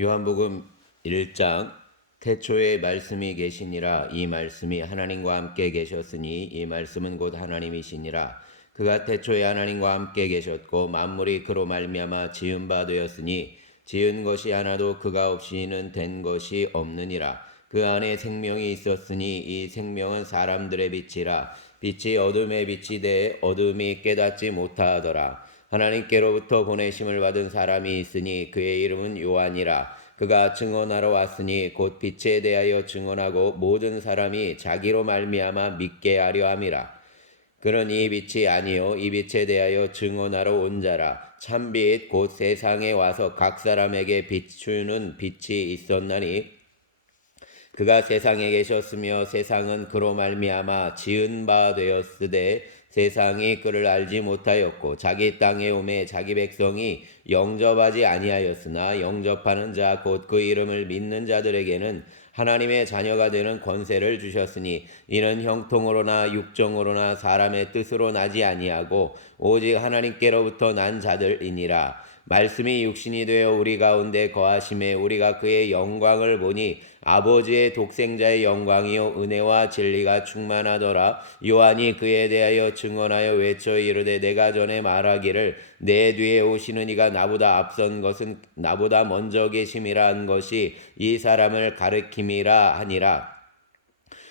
요한복음 1장 태초에 말씀이 계시니라. 이 말씀이 하나님과 함께 계셨으니 이 말씀은 곧 하나님이시니라. 그가 태초에 하나님과 함께 계셨고 만물이 그로 말미암아 지은 바 되었으니 지은 것이 하나도 그가 없이는 된 것이 없느니라. 그 안에 생명이 있었으니 이 생명은 사람들의 빛이라. 빛이 어둠에 비치되 어둠이 깨닫지 못하더라. 하나님께로부터 보내심을 받은 사람이 있으니 그의 이름은 요한이라. 그가 증언하러 왔으니 곧 빛에 대하여 증언하고 모든 사람이 자기로 말미암아 믿게 하려 함이라. 그는 이 빛이 아니요 이 빛에 대하여 증언하러 온 자라. 참빛 곧 세상에 와서 각 사람에게 비추는 빛이 있었나니 그가 세상에 계셨으며 세상은 그로 말미암아 지은 바 되었으되 세상이 그를 알지 못하였고 자기 땅에 오매 자기 백성이 영접하지 아니하였으나 영접하는 자 곧 그 이름을 믿는 자들에게는 하나님의 자녀가 되는 권세를 주셨으니 이는 형통으로나 육정으로나 사람의 뜻으로 나지 아니하고 오직 하나님께로부터 난 자들이니라. 말씀이 육신이 되어 우리 가운데 거하심에 우리가 그의 영광을 보니 아버지의 독생자의 영광이요 은혜와 진리가 충만하더라. 요한이 그에 대하여 증언하여 외쳐 이르되 내가 전에 말하기를 내 뒤에 오시는 이가 나보다 앞선 것은 나보다 먼저 계심이라 한 것이 이 사람을 가리킴이라 하니라.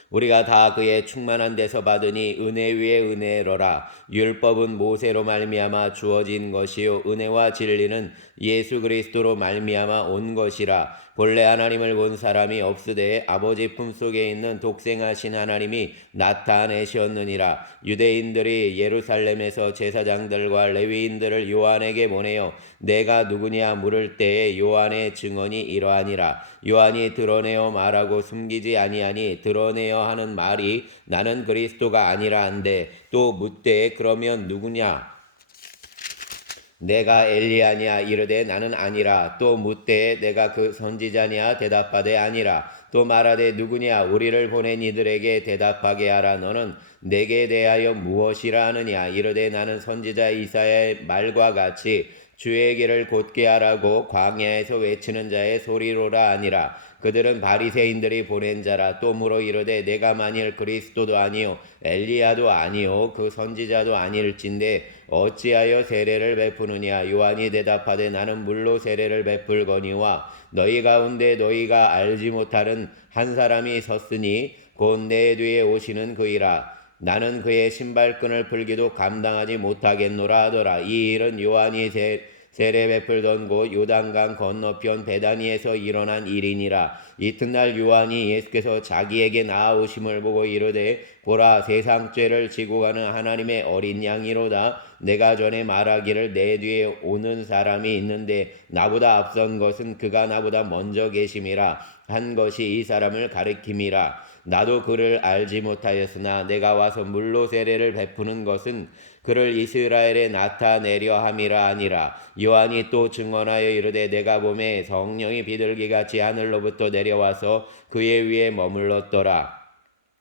우리가 다 그의 충만한 데서 받으니 은혜 위에 은혜로라. 율법은 모세로 말미암아 주어진 것이요 은혜와 진리는 예수 그리스도로 말미암아 온 것이라. 본래 하나님을 본 사람이 없으되 아버지 품속에 있는 독생하신 하나님이 나타내셨느니라. 유대인들이 예루살렘에서 제사장들과 레위인들을 요한에게 보내어 내가 누구냐 물을 때에 요한의 증언이 이러하니라. 요한이 드러내어 말하고 숨기지 아니하니 드러내어 하는 말이 나는 그리스도가 아니라 한데 또 묻되 그러면 누구냐 내가 엘리야냐 이르되 나는 아니라. 또 묻되 내가 그 선지자냐 대답하되 아니라. 또 말하되 누구냐 우리를 보낸 이들에게 대답하게 하라. 너는 내게 대하여 무엇이라 하느냐 이르되 나는 선지자 이사야의 말과 같이 주의 길을 곧게 하라고 광야에서 외치는 자의 소리로라 아니라. 그들은 바리새인들이 보낸 자라. 또 물어 이르되 내가 만일 그리스도도 아니요 엘리야도 아니요 그 선지자도 아닐진데 어찌하여 세례를 베푸느냐. 요한이 대답하되 나는 물로 세례를 베풀거니와 너희 가운데 너희가 알지 못하는 한 사람이 섰으니 곧 내 뒤에 오시는 그이라. 나는 그의 신발끈을 풀기도 감당하지 못하겠노라 하더라. 이 일은 요한이 세례 베풀던 곳 요단강 건너편 베다니에서 일어난 일이니라. 이튿날 요한이 예수께서 자기에게 나아오심을 보고 이르되 보라 세상 죄를 지고 가는 하나님의 어린 양이로다. 내가 전에 말하기를 내 뒤에 오는 사람이 있는데 나보다 앞선 것은 그가 나보다 먼저 계심이라 한 것이 이 사람을 가리킴이라. 나도 그를 알지 못하였으나 내가 와서 물로 세례를 베푸는 것은 그를 이스라엘에 나타내려 함이라 아니라. 요한이 또 증언하여 이르되 내가 보매 성령이 비둘기같이 하늘로부터 내려와서 그의 위에 머물렀더라.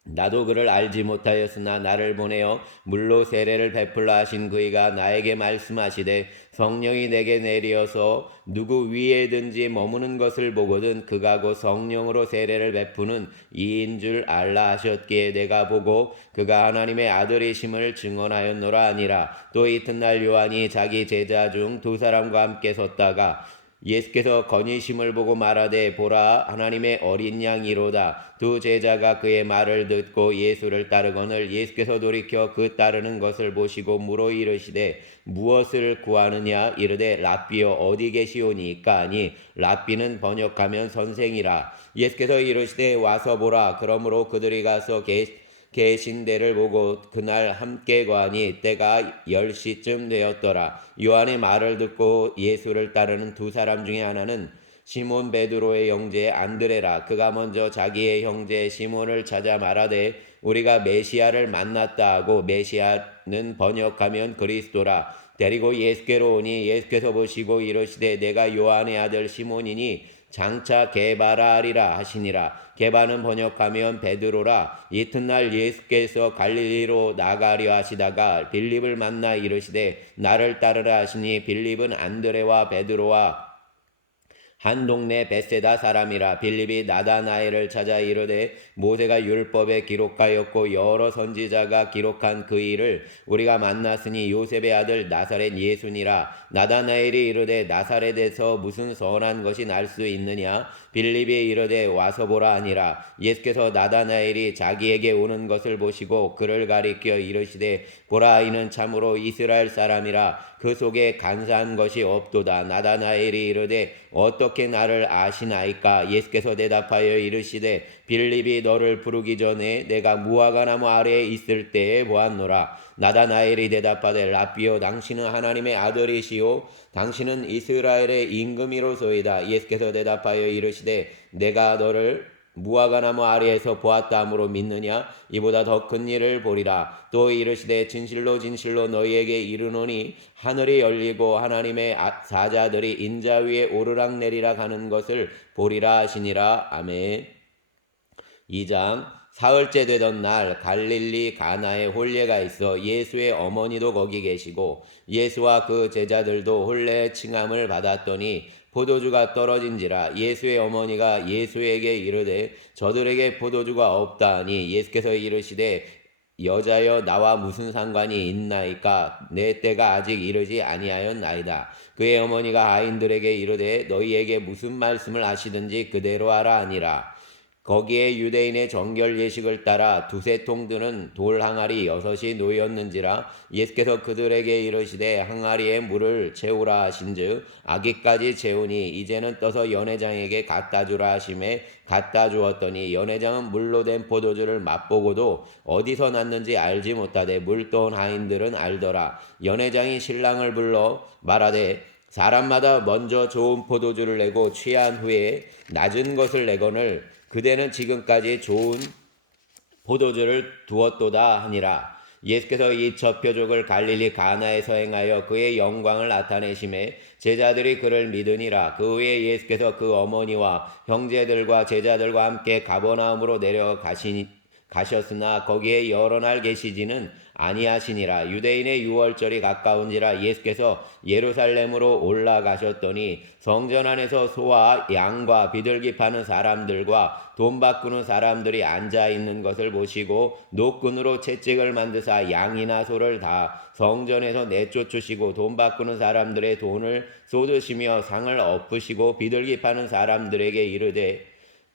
나도 그를 알지 못하였으나 나를 보내어 물로 세례를 베풀라 하신 그이가 나에게 말씀하시되 성령이 내게 내려서 누구 위에든지 머무는 것을 보거든 그가 곧 성령으로 세례를 베푸는 이인 줄 알라 하셨기에 내가 보고 그가 하나님의 아들이심을 증언하였노라 하니라. 또 이튿날 요한이 자기 제자 중 두 사람과 함께 섰다가 예수께서 건의심을 보고 말하되 보라 하나님의 어린 양이로다. 두 제자가 그의 말을 듣고 예수를 따르거늘 예수께서 돌이켜 그 따르는 것을 보시고 물어 이르시되 무엇을 구하느냐 이르되 랍비여 어디 계시오니까 하니 랍비는 번역하면 선생이라. 예수께서 이르시되 와서 보라. 그러므로 그들이 가서 계신 데를 보고 그날 함께 거하니 때가 10시쯤 되었더라. 요한의 말을 듣고 예수를 따르는 두 사람 중에 하나는 시몬 베드로의 형제 안드레라. 그가 먼저 자기의 형제 시몬을 찾아 말하되 우리가 메시아를 만났다 하고 메시아는 번역하면 그리스도라. 데리고 예수께로 오니 예수께서 보시고 이르시되 내가 요한의 아들 시몬이니 장차 게바라 하리라 하시니라. 게바는 번역하면 베드로라. 이튿날 예수께서 갈릴리로 나가려 하시다가 빌립을 만나 이르시되 나를 따르라 하시니 빌립은 안드레와 베드로와 한 동네 벳세다 사람이라 빌립이 나다나엘을 찾아 이르되 모세가 율법에 기록하였고 여러 선지자가 기록한 그 일을 우리가 만났으니 요셉의 아들 나사렛 예수니라. 나다나엘이 이르되 나사렛에서 무슨 선한 것이 날 수 있느냐? 빌립이 이르되 와서 보라 하니라. 예수께서 나다나엘이 자기에게 오는 것을 보시고 그를 가리켜 이르시되 보라, 이는 참으로 이스라엘 사람이라 그 속에 간사한 것이 없도다. 나다나엘이 이르되 어떻게 나를 아시나이까? 예수께서 대답하여 이르시되 빌립이 너를 부르기 전에 내가 무화과나무 아래에 있을 때에 보았노라. 나다나엘이 대답하되 라삐여, 당신은 하나님의 아들이시오 당신은 이스라엘의 임금이로소이다. 예수께서 대답하여 이르시되 내가 너를 무화과나무 아래에서 보았다 함으로 믿느냐? 이보다 더 큰 일을 보리라. 또 이르시되 진실로 진실로 너희에게 이르노니 하늘이 열리고 하나님의 사자들이 인자 위에 오르락내리락 하는 것을 보리라 하시니라. 아멘. 2장. 사흘째 되던 날 갈릴리 가나에 혼례가 있어 예수의 어머니도 거기 계시고 예수와 그 제자들도 혼례의 칭함을 받았더니 포도주가 떨어진지라. 예수의 어머니가 예수에게 이르되 저들에게 포도주가 없다 하니 예수께서 이르시되 여자여, 나와 무슨 상관이 있나이까? 내 때가 아직 이르지 아니하였나이다. 그의 어머니가 아인들에게 이르되 너희에게 무슨 말씀을 하시든지 그대로 하라 하니라. 거기에 유대인의 정결 예식을 따라 두세 통 드는 돌 항아리 6이 놓였는지라. 예수께서 그들에게 이르시되 항아리에 물을 채우라 하신즉 아기까지 채우니 이제는 떠서 연회장에게 갖다 주라 하심에 갖다 주었더니 연회장은 물로 된 포도주를 맛보고도 어디서 났는지 알지 못하되 물떠온 하인들은 알더라. 연회장이 신랑을 불러 말하되 사람마다 먼저 좋은 포도주를 내고 취한 후에 낮은 것을 내거늘 그대는 지금까지 좋은 포도주를 두었도다 하니라. 예수께서 이 첫 표적을 갈릴리 가나에서 행하여 그의 영광을 나타내심에 제자들이 그를 믿으니라. 그 후에 예수께서 그 어머니와 형제들과 제자들과 함께 가버나움으로 가셨으나 거기에 여러 날 계시지는 아니하시니라. 유대인의 유월절이 가까운지라. 예수께서 예루살렘으로 올라가셨더니 성전 안에서 소와 양과 비둘기 파는 사람들과 돈 바꾸는 사람들이 앉아 있는 것을 보시고 노끈으로 채찍을 만드사 양이나 소를 다 성전에서 내쫓으시고 돈 바꾸는 사람들의 돈을 쏟으시며 상을 엎으시고 비둘기 파는 사람들에게 이르되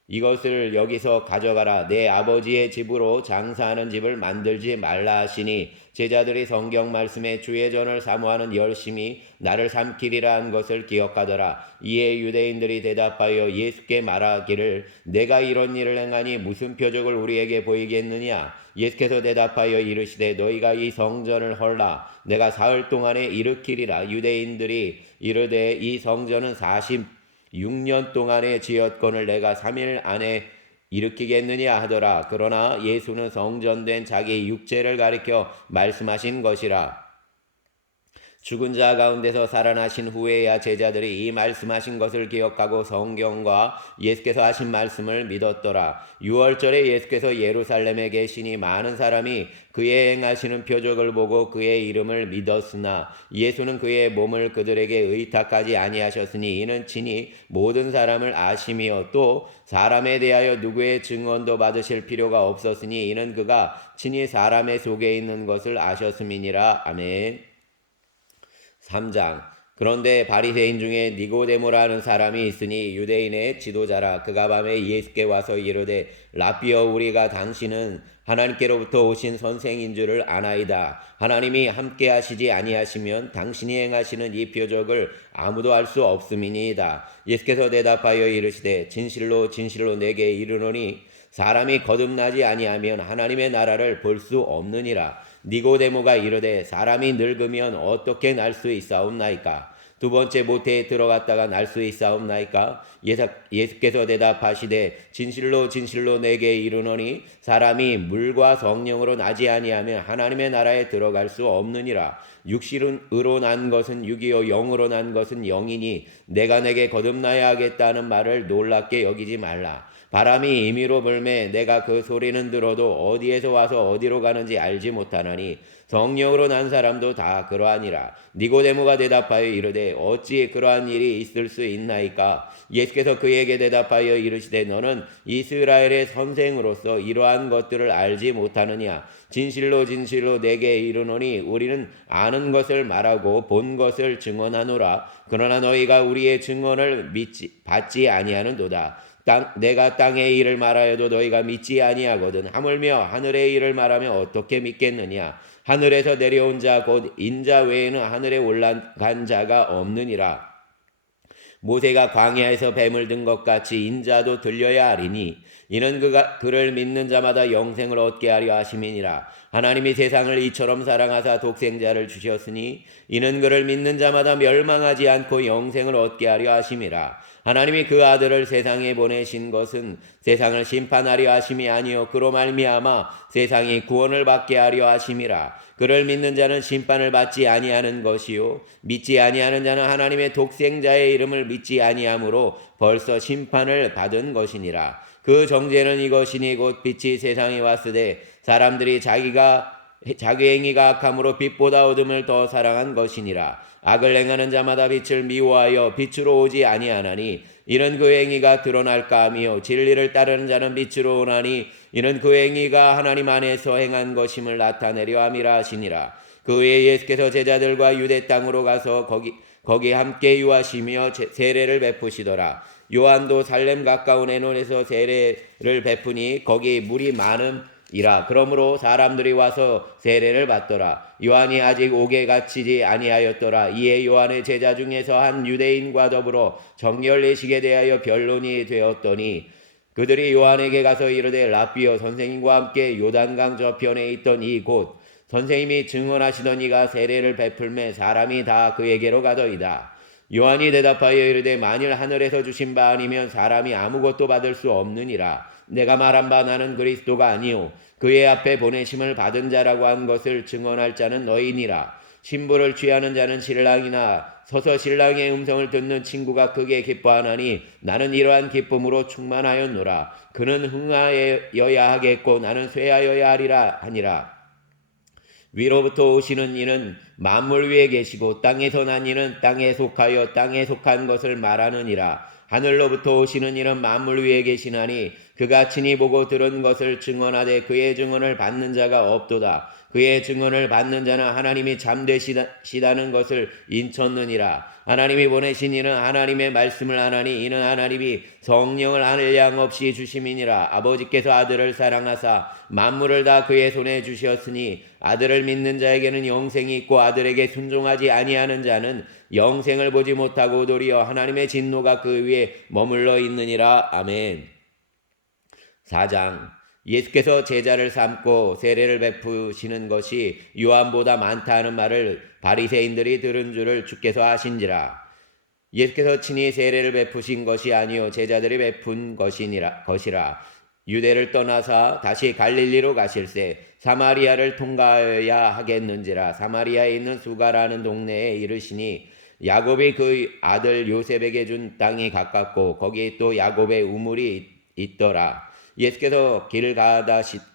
이것을 여기서 가져가라. 내 아버지의 집으로 장사하는 집을 만들지 말라 하시니 제자들이 성경 말씀에 주의 전을 사모하는 열심히 나를 삼키리라 한 것을 기억하더라. 이에 유대인들이 대답하여 예수께 말하기를 내가 이런 일을 행하니 무슨 표적을 우리에게 보이겠느냐? 예수께서 대답하여 이르시되 너희가 이 성전을 헐라 내가 사흘 동안에 일으키리라. 유대인들이 이르되 이 성전은 46년 동안의 지었건을 내가 3일 안에 일으키겠느냐 하더라. 그러나 예수는 성전된 자기 육체를 가리켜 말씀하신 것이라. 죽은 자 가운데서 살아나신 후에야 제자들이 이 말씀하신 것을 기억하고 성경과 예수께서 하신 말씀을 믿었더라. 유월절에 예수께서 예루살렘에 계시니 많은 사람이 그의 행하시는 표적을 보고 그의 이름을 믿었으나 예수는 그의 몸을 그들에게 의탁하지 아니하셨으니 이는 친히 모든 사람을 아심이요 또 사람에 대하여 누구의 증언도 받으실 필요가 없었으니 이는 그가 친히 사람의 속에 있는 것을 아셨음이니라. 아멘. 3장. 그런데 바리새인 중에 니고데모라는 사람이 있으니 유대인의 지도자라. 그가 밤에 예수께 와서 이르되 라삐여, 우리가 당신은 하나님께로부터 오신 선생인 줄을 아나이다. 하나님이 함께 하시지 아니하시면 당신이 행하시는 이 표적을 아무도 알 수 없음이니이다. 예수께서 대답하여 이르시되 진실로 진실로 내게 이르노니 사람이 거듭나지 아니하면 하나님의 나라를 볼 수 없느니라. 니고데모가 이르되 사람이 늙으면 어떻게 날 수 있사옵나이까? 두 번째 모태에 들어갔다가 날 수 있사옵나이까? 예수께서 대답하시되 진실로 진실로 내게 이르노니 사람이 물과 성령으로 나지 아니하면 하나님의 나라에 들어갈 수 없느니라. 육신으로 난 것은 육이요 영으로 난 것은 영이니 내가 내게 거듭나야 하겠다는 말을 놀랍게 여기지 말라. 바람이 임의로 불매 내가 그 소리는 들어도 어디에서 와서 어디로 가는지 알지 못하나니 성령으로 난 사람도 다 그러하니라. 니고데모가 대답하여 이르되 어찌 그러한 일이 있을 수 있나이까? 예수께서 그에게 대답하여 이르시되 너는 이스라엘의 선생으로서 이러한 것들을 알지 못하느냐? 진실로 진실로 내게 이르노니 우리는 아는 것을 말하고 본 것을 증언하노라. 그러나 너희가 우리의 증언을 받지 아니하는도다. 내가 땅의 일을 말하여도 너희가 믿지 아니하거든. 하물며 하늘의 일을 말하면 어떻게 믿겠느냐? 하늘에서 내려온 자 곧 인자 외에는 하늘에 올라간 자가 없느니라. 모세가 광야에서 뱀을 든 것 같이 인자도 들려야 하리니 이는 그를 믿는 자마다 영생을 얻게 하려 하심이니라. 하나님이 세상을 이처럼 사랑하사 독생자를 주셨으니 이는 그를 믿는 자마다 멸망하지 않고 영생을 얻게 하려 하심이라. 하나님이 그 아들을 세상에 보내신 것은 세상을 심판하려 하심이 아니요 그로 말미암아 세상이 구원을 받게 하려 하심이라. 그를 믿는 자는 심판을 받지 아니하는 것이요 믿지 아니하는 자는 하나님의 독생자의 이름을 믿지 아니하므로 벌써 심판을 받은 것이니라. 그 정죄는 이것이니 곧 빛이 세상에 왔으되 사람들이 자기 행위가 악함으로 빛보다 어둠을 더 사랑한 것이니라. 악을 행하는 자마다 빛을 미워하여 빛으로 오지 아니하나니 이는 그 행위가 드러날까 하며 진리를 따르는 자는 빛으로 오나니 이는 그 행위가 하나님 안에서 행한 것임을 나타내려 함이라 하시니라. 그 후에 예수께서 제자들과 유대 땅으로 가서 거기 함께 유하시며 세례를 베푸시더라. 요한도 살렘 가까운 에논에서 세례를 베푸니 거기 물이 많음이라. 그러므로 사람들이 와서 세례를 받더라. 요한이 아직 옥에 갇히지 아니하였더라. 이에 요한의 제자 중에서 한 유대인과 더불어 정결 내식에 대하여 변론이 되었더니 그들이 요한에게 가서 이르되 라삐여 선생님과 함께 요단강 저편에 있던 이곳 선생님이 증언하시던 이가 세례를 베풀매 사람이 다 그에게로 가더이다. 요한이 대답하여 이르되 만일 하늘에서 주신 바 아니면 사람이 아무것도 받을 수 없느니라. 내가 말한 바 나는 그리스도가 아니요 그의 앞에 보내심을 받은 자라고 한 것을 증언할 자는 너희니라. 신부를 취하는 자는 신랑이나 서서 신랑의 음성을 듣는 친구가 크게 기뻐하나니 나는 이러한 기쁨으로 충만하였노라. 그는 흥하여야 하겠고 나는 쇠하여야 하리라 하니라. 위로부터 오시는 이는 만물 위에 계시고 땅에서 난 이는 땅에 속하여 땅에 속한 것을 말하느니라. 하늘로부터 오시는 이는 만물 위에 계시나니 그가 친히 보고 들은 것을 증언하되 그의 증언을 받는 자가 없도다. 그의 증언을 받는 자는 하나님이 참되시다는 것을 인쳤느니라. 하나님이 보내신 이는 하나님의 말씀을 하나니 이는 하나님이 성령을 한량 없이 주심이니라. 아버지께서 아들을 사랑하사 만물을 다 그의 손에 주셨으니 아들을 믿는 자에게는 영생이 있고 아들에게 순종하지 아니하는 자는 영생을 보지 못하고 도리어 하나님의 진노가 그 위에 머물러 있느니라. 아멘. 4장. 예수께서 제자를 삼고 세례를 베푸시는 것이 요한보다 많다 하는 말을 바리새인들이 들은 줄을 주께서 아신지라. 예수께서 친히 세례를 베푸신 것이 아니요 제자들이 베푼 것이라. 유대를 떠나사 다시 갈릴리로 가실새 사마리아를 통과해야 하겠는지라. 사마리아에 있는 수가라는 동네에 이르시니 야곱이 그 아들 요셉에게 준 땅이 가깝고 거기에 또 야곱의 우물이 있더라. 예수께서 길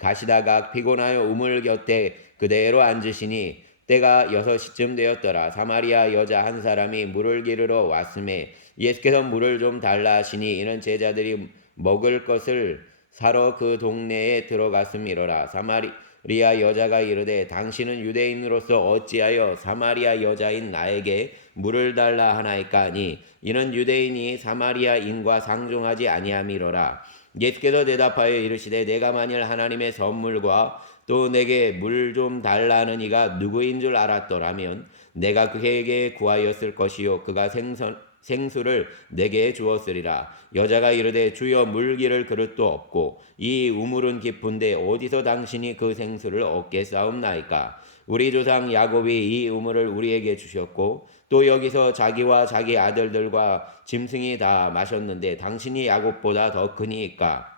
가시다가 피곤하여 우물 곁에 그대로 앉으시니 때가 6시쯤 되었더라. 사마리아 여자 한 사람이 물을 기르러 왔음에 예수께서 물을 좀 달라 하시니 이는 제자들이 먹을 것을 사러 그 동네에 들어갔음이로라. 사마리아 여자가 이르되 당신은 유대인으로서 어찌하여 사마리아 여자인 나에게 물을 달라 하나이까 하니 이는 유대인이 사마리아인과 상종하지 아니함이로라. 예수께서 대답하여 이르시되 내가 만일 하나님의 선물과 또 내게 물 좀 달라는 이가 누구인 줄 알았더라면 내가 그에게 구하였을 것이요 그가 생수를 내게 주었으리라. 여자가 이르되 주여 물 기를 그릇도 없고 이 우물은 깊은데 어디서 당신이 그 생수를 얻겠사옵나이까? 우리 조상 야곱이 이 우물을 우리에게 주셨고 또 여기서 자기와 자기 아들들과 짐승이 다 마셨는데 당신이 야곱보다 더 크니이까?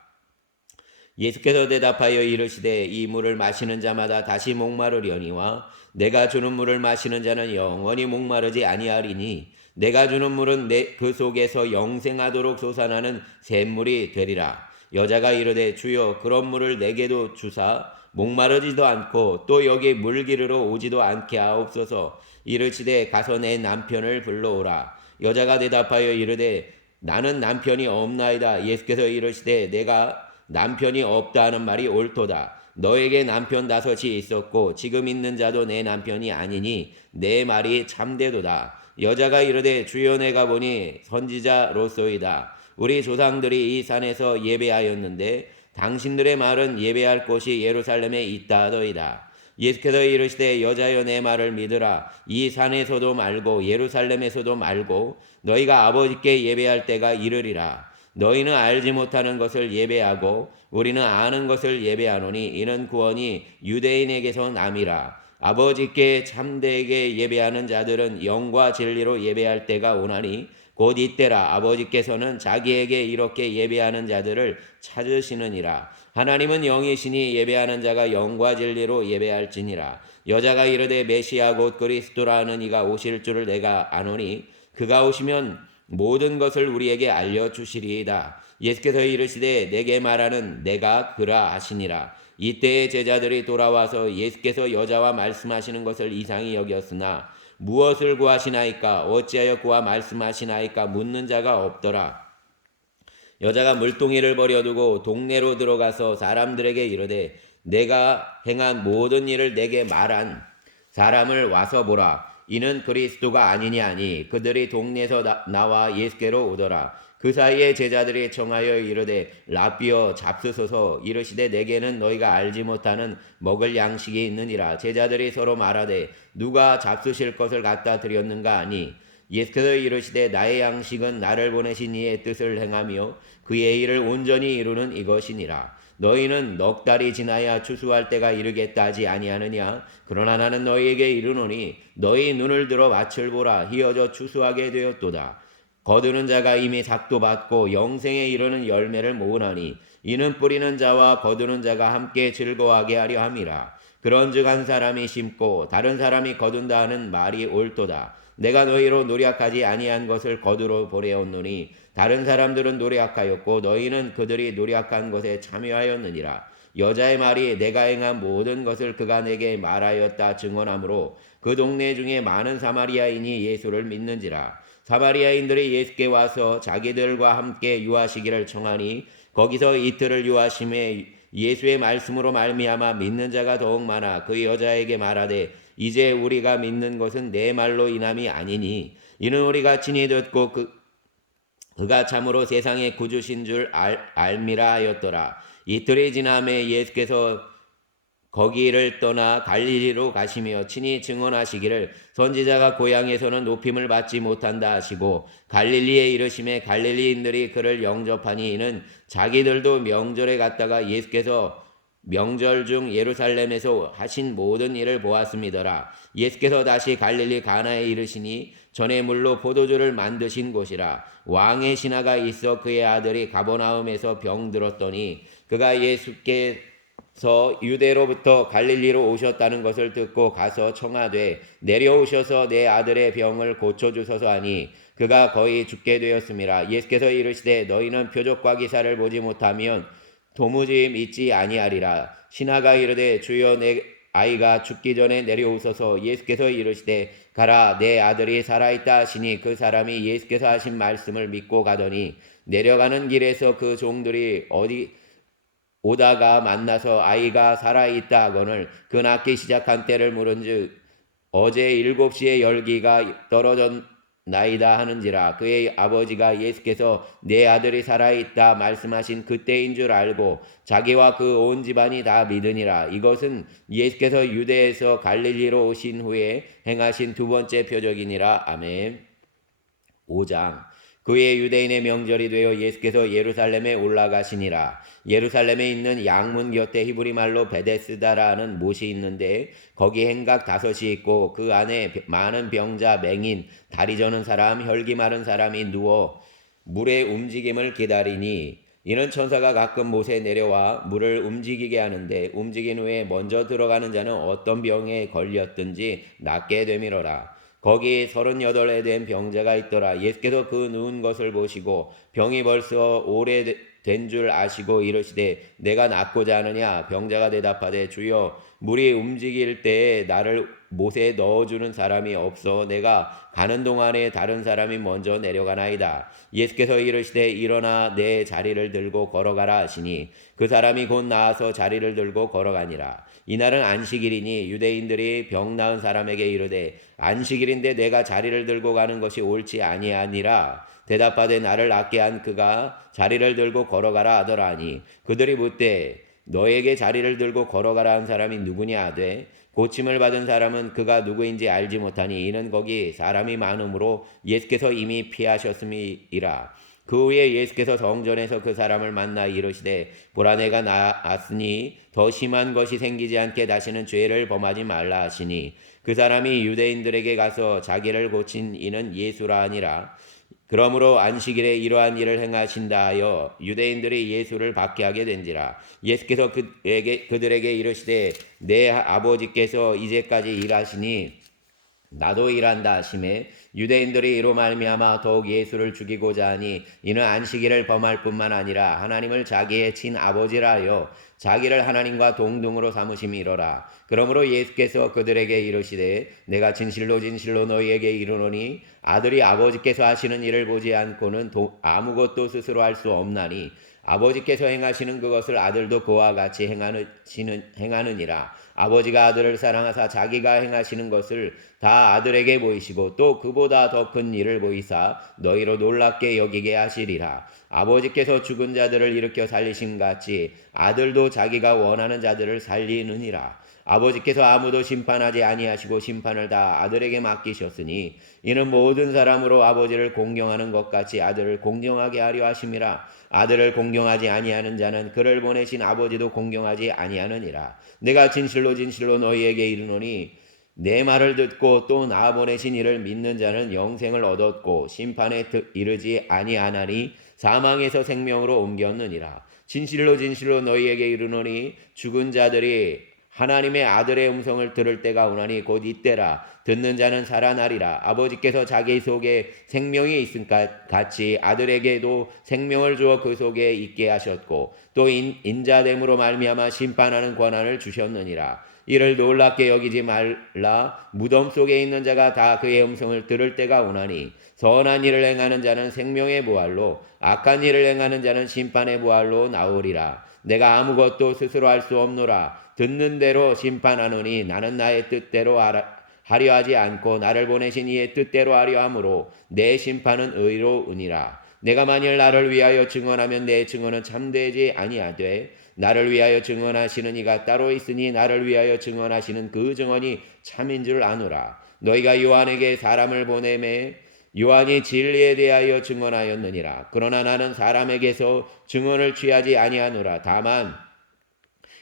예수께서 대답하여 이르시되 이 물을 마시는 자마다 다시 목마르려니와 내가 주는 물을 마시는 자는 영원히 목마르지 아니하리니 내가 주는 물은 그 속에서 영생하도록 솟아나는 샘물이 되리라. 여자가 이르되 주여 그런 물을 내게도 주사 목마르지도 않고 또 여기 물 기르러 오지도 않게 하옵소서. 이르시되 가서 내 남편을 불러오라. 여자가 대답하여 이르되 나는 남편이 없나이다. 예수께서 이르시되 내가 남편이 없다 하는 말이 옳도다. 너에게 남편 다섯이 있었고 지금 있는 자도 내 남편이 아니니 내 말이 참되도다. 여자가 이르되 주여 내가 보니 선지자로소이다. 우리 조상들이 이 산에서 예배하였는데 당신들의 말은 예배할 곳이 예루살렘에 있다 하더이다. 예수께서 이르시되 여자여 내 말을 믿으라. 이 산에서도 말고 예루살렘에서도 말고 너희가 아버지께 예배할 때가 이르리라. 너희는 알지 못하는 것을 예배하고 우리는 아는 것을 예배하노니 이는 구원이 유대인에게서 남이라. 아버지께 참되게 예배하는 자들은 영과 진리로 예배할 때가 오나니 곧 이때라. 아버지께서는 자기에게 이렇게 예배하는 자들을 찾으시느니라. 하나님은 영이시니 예배하는 자가 영과 진리로 예배할지니라. 여자가 이르되 메시아 곧 그리스도라 하는 이가 오실 줄을 내가 아노니 그가 오시면 모든 것을 우리에게 알려주시리이다. 예수께서 이르시되 내게 말하는 내가 그라 하시니라. 이때의 제자들이 돌아와서 예수께서 여자와 말씀하시는 것을 이상히 여겼으나 무엇을 구하시나이까 어찌하여 그와 말씀하시나이까 묻는 자가 없더라. 여자가 물동이를 버려두고 동네로 들어가서 사람들에게 이르되 내가 행한 모든 일을 내게 말한 사람을 와서 보라. 이는 그리스도가 아니냐 하니 그들이 동네에서 나와 예수께로 오더라. 그 사이에 제자들이 청하여 이르되 라비어 잡수소서. 이르시되 내게는 너희가 알지 못하는 먹을 양식이 있느니라. 제자들이 서로 말하되 누가 잡수실 것을 갖다 드렸는가 하니 예수께서 이르시되 나의 양식은 나를 보내신 이의 뜻을 행하며 그의 일을 온전히 이루는 이것이니라. 너희는 넉 달이 지나야 추수할 때가 이르겠다 하지 아니하느냐? 그러나 나는 너희에게 이르노니 너희 눈을 들어 밭을 보라. 희어져 추수하게 되었도다. 거두는 자가 이미 삭도 받고 영생에 이르는 열매를 모으나니 이는 뿌리는 자와 거두는 자가 함께 즐거워하게 하려 함이라. 그런즉 한 사람이 심고 다른 사람이 거둔다 하는 말이 옳도다. 내가 너희로 노력하지 아니한 것을 거두러 보내었노니 다른 사람들은 노력하였고 너희는 그들이 노력한 것에 참여하였느니라. 여자의 말이 내가 행한 모든 것을 그가 내게 말하였다 증언하므로 그 동네 중에 많은 사마리아인이 예수를 믿는지라. 사마리아인들이 예수께 와서 자기들과 함께 유하시기를 청하니 거기서 이틀을 유하심에 예수의 말씀으로 말미암아 믿는 자가 더욱 많아 그 여자에게 말하되 이제 우리가 믿는 것은 내 말로 인함이 아니니 이는 우리가 친히 듣고 그가 참으로 세상의 구주신 줄 알미라 하였더라. 이틀이 지남에 예수께서 거기를 떠나 갈릴리로 가시며 친히 증언하시기를 선지자가 고향에서는 높임을 받지 못한다 하시고 갈릴리에 이르심에 갈릴리인들이 그를 영접하니 이는 자기들도 명절에 갔다가 예수께서 명절 중 예루살렘에서 하신 모든 일을 보았음이더라. 예수께서 다시 갈릴리 가나에 이르시니 전에 물로 포도주를 만드신 곳이라. 왕의 신하가 있어 그의 아들이 가버나움에서 병들었더니 그가 예수께서 유대로부터 갈릴리로 오셨다는 것을 듣고 가서 청하되 내려오셔서 내 아들의 병을 고쳐주소서 하니 그가 거의 죽게 되었음이라. 예수께서 이르시되 너희는 표적과 기사를 보지 못하면 도무지 믿지 아니하리라. 신하가 이르되 주여 내 아이가 죽기 전에 내려오소서. 예수께서 이르시되 가라 내 아들이 살아있다 하시니 그 사람이 예수께서 하신 말씀을 믿고 가더니 내려가는 길에서 그 종들이 오다가 만나서 아이가 살아있다 하거늘 그 낳기 시작한 때를 물은즉 어제 7시에 열기가 떨어졌나이다 하는지라. 그의 아버지가 예수께서 내 아들이 살아있다 말씀하신 그때인 줄 알고 자기와 그 온 집안이 다 믿으니라. 이것은 예수께서 유대에서 갈릴리로 오신 후에 행하신 두 번째 표적이니라. 아멘. 5장. 그의 유대인의 명절이 되어 예수께서 예루살렘에 올라가시니라. 예루살렘에 있는 양문 곁에 히브리 말로 베데스다라는 못이 있는데 거기 행각 5이 있고 그 안에 많은 병자, 맹인, 다리 저는 사람, 혈기 마른 사람이 누워 물의 움직임을 기다리니 이는 천사가 가끔 못에 내려와 물을 움직이게 하는데 움직인 후에 먼저 들어가는 자는 어떤 병에 걸렸든지 낫게 되미러라. 거기 38에 된 병자가 있더라. 예수께서 그 누운 것을 보시고 병이 벌써 오래된 줄 아시고 이르시되 내가 낫고자 하느냐? 병자가 대답하되 주여 물이 움직일 때에 나를 못에 넣어주는 사람이 없어 내가 가는 동안에 다른 사람이 먼저 내려가나이다. 예수께서 이르시되 일어나 내 자리를 들고 걸어가라 하시니 그 사람이 곧 나와서 자리를 들고 걸어가니라. 이날은 안식일이니 유대인들이 병 나은 사람에게 이르되 안식일인데 내가 자리를 들고 가는 것이 옳지 아니하니라. 대답하되 나를 낫게 한 그가 자리를 들고 걸어가라 하더라니. 그들이 묻되 너에게 자리를 들고 걸어가라 한 사람이 누구냐 하되 고침을 받은 사람은 그가 누구인지 알지 못하니 이는 거기 사람이 많으므로 예수께서 이미 피하셨음이라. 그 후에 예수께서 성전에서 그 사람을 만나 이르시되 보라 내가 나았으니 더 심한 것이 생기지 않게 다시는 죄를 범하지 말라 하시니 그 사람이 유대인들에게 가서 자기를 고친 이는 예수라 하니라. 그러므로 안식일에 이러한 일을 행하신다 하여 유대인들이 예수를 박해하게 된지라. 예수께서 그들에게 이르시되 내 아버지께서 이제까지 일하시니 나도 일한다 하시매 유대인들이 이로 말미암아 더욱 예수를 죽이고자 하니 이는 안식일을 범할 뿐만 아니라 하나님을 자기의 친아버지라 하여 자기를 하나님과 동등으로 삼으심이로라. 그러므로 예수께서 그들에게 이르시되 내가 진실로 진실로 너희에게 이르노니 아들이 아버지께서 하시는 일을 보지 않고는 아무것도 스스로 할 수 없나니 아버지께서 행하시는 그것을 아들도 그와 같이 행하느니라. 아버지가 아들을 사랑하사 자기가 행하시는 것을 다 아들에게 보이시고 또 그보다 더 큰 일을 보이사 너희로 놀랍게 여기게 하시리라. 아버지께서 죽은 자들을 일으켜 살리신 같이 아들도 자기가 원하는 자들을 살리느니라. 아버지께서 아무도 심판하지 아니하시고 심판을 다 아들에게 맡기셨으니 이는 모든 사람으로 아버지를 공경하는 것 같이 아들을 공경하게 하려 하심이라. 아들을 공경하지 아니하는 자는 그를 보내신 아버지도 공경하지 아니하느니라. 내가 진실로 진실로 너희에게 이르노니 내 말을 듣고 또 나 보내신 이를 믿는 자는 영생을 얻었고 심판에 이르지 아니하나니 사망에서 생명으로 옮겼느니라. 진실로 진실로 너희에게 이르노니 죽은 자들이 하나님의 아들의 음성을 들을 때가 오나니 곧 이때라. 듣는 자는 살아나리라. 아버지께서 자기 속에 생명이 있음 같이 아들에게도 생명을 주어 그 속에 있게 하셨고 또 인자됨으로 말미암아 심판하는 권한을 주셨느니라. 이를 놀랍게 여기지 말라. 무덤 속에 있는 자가 다 그의 음성을 들을 때가 오나니 선한 일을 행하는 자는 생명의 부활로 악한 일을 행하는 자는 심판의 부활로 나오리라. 내가 아무것도 스스로 할 수 없노라. 듣는 대로 심판하노니 나는 나의 뜻대로 하려 하지 않고 나를 보내신 이의 뜻대로 하려 함으로 내 심판은 의로우니라. 내가 만일 나를 위하여 증언하면 내 증언은 참되지 아니하되 나를 위하여 증언하시는 이가 따로 있으니 나를 위하여 증언하시는 그 증언이 참인 줄 아노라. 너희가 요한에게 사람을 보내매 요한이 진리에 대하여 증언하였느니라. 그러나 나는 사람에게서 증언을 취하지 아니하노라. 다만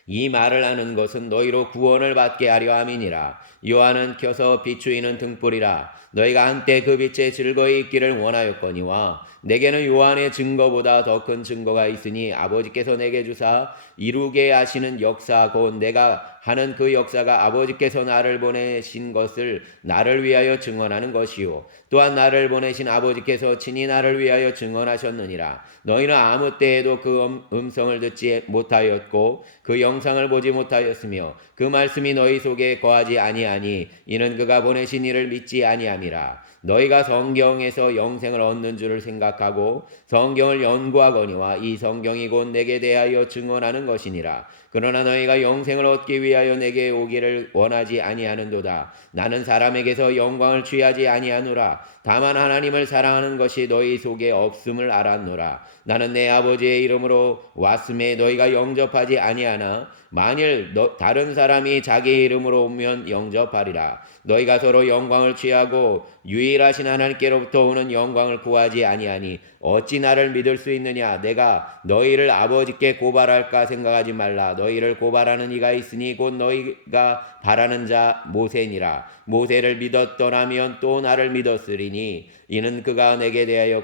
이 말을 하는 것은 너희로 구원을 받게 하려 함이니라. 요한은 켜서 비추이는 등불이라. 너희가 한때 그 빛에 즐거이 있기를 원하였거니와 내게는 요한의 증거보다 더 큰 증거가 있으니 아버지께서 내게 주사 이루게 하시는 역사 곧 내가 하는 그 역사가 아버지께서 나를 보내신 것을 나를 위하여 증언하는 것이요 또한 나를 보내신 아버지께서 친히 나를 위하여 증언하셨느니라. 너희는 아무 때에도 그 음성을 듣지 못하였고 그 영상을 보지 못하였으며 그 말씀이 너희 속에 거하지 아니하니 이는 그가 보내신 이를 믿지 아니함이라. 너희가 성경에서 영생을 얻는 줄을 생각하고 성경을 연구하거니와 이 성경이 곧 내게 대하여 증언하는 것이니라. 그러나 너희가 영생을 얻기 위하여 내게 오기를 원하지 아니하는도다. 나는 사람에게서 영광을 취하지 아니하노라. 다만 하나님을 사랑하는 것이 너희 속에 없음을 알았노라. 나는 내 아버지의 이름으로 왔음에 너희가 영접하지 아니하나 만일 다른 사람이 자기 이름으로 오면 영접하리라. 너희가 서로 영광을 취하고 유일하신 하나님께로부터 오는 영광을 구하지 아니하니 어찌 나를 믿을 수 있느냐. 내가 너희를 아버지께 고발할까 생각하지 말라. 너희를 고발하는 이가 있으니 곧 너희가 바라는 자 모세니라. 모세를 믿었더라면 또 나를 믿었으리니 이는 그가 내게 대하여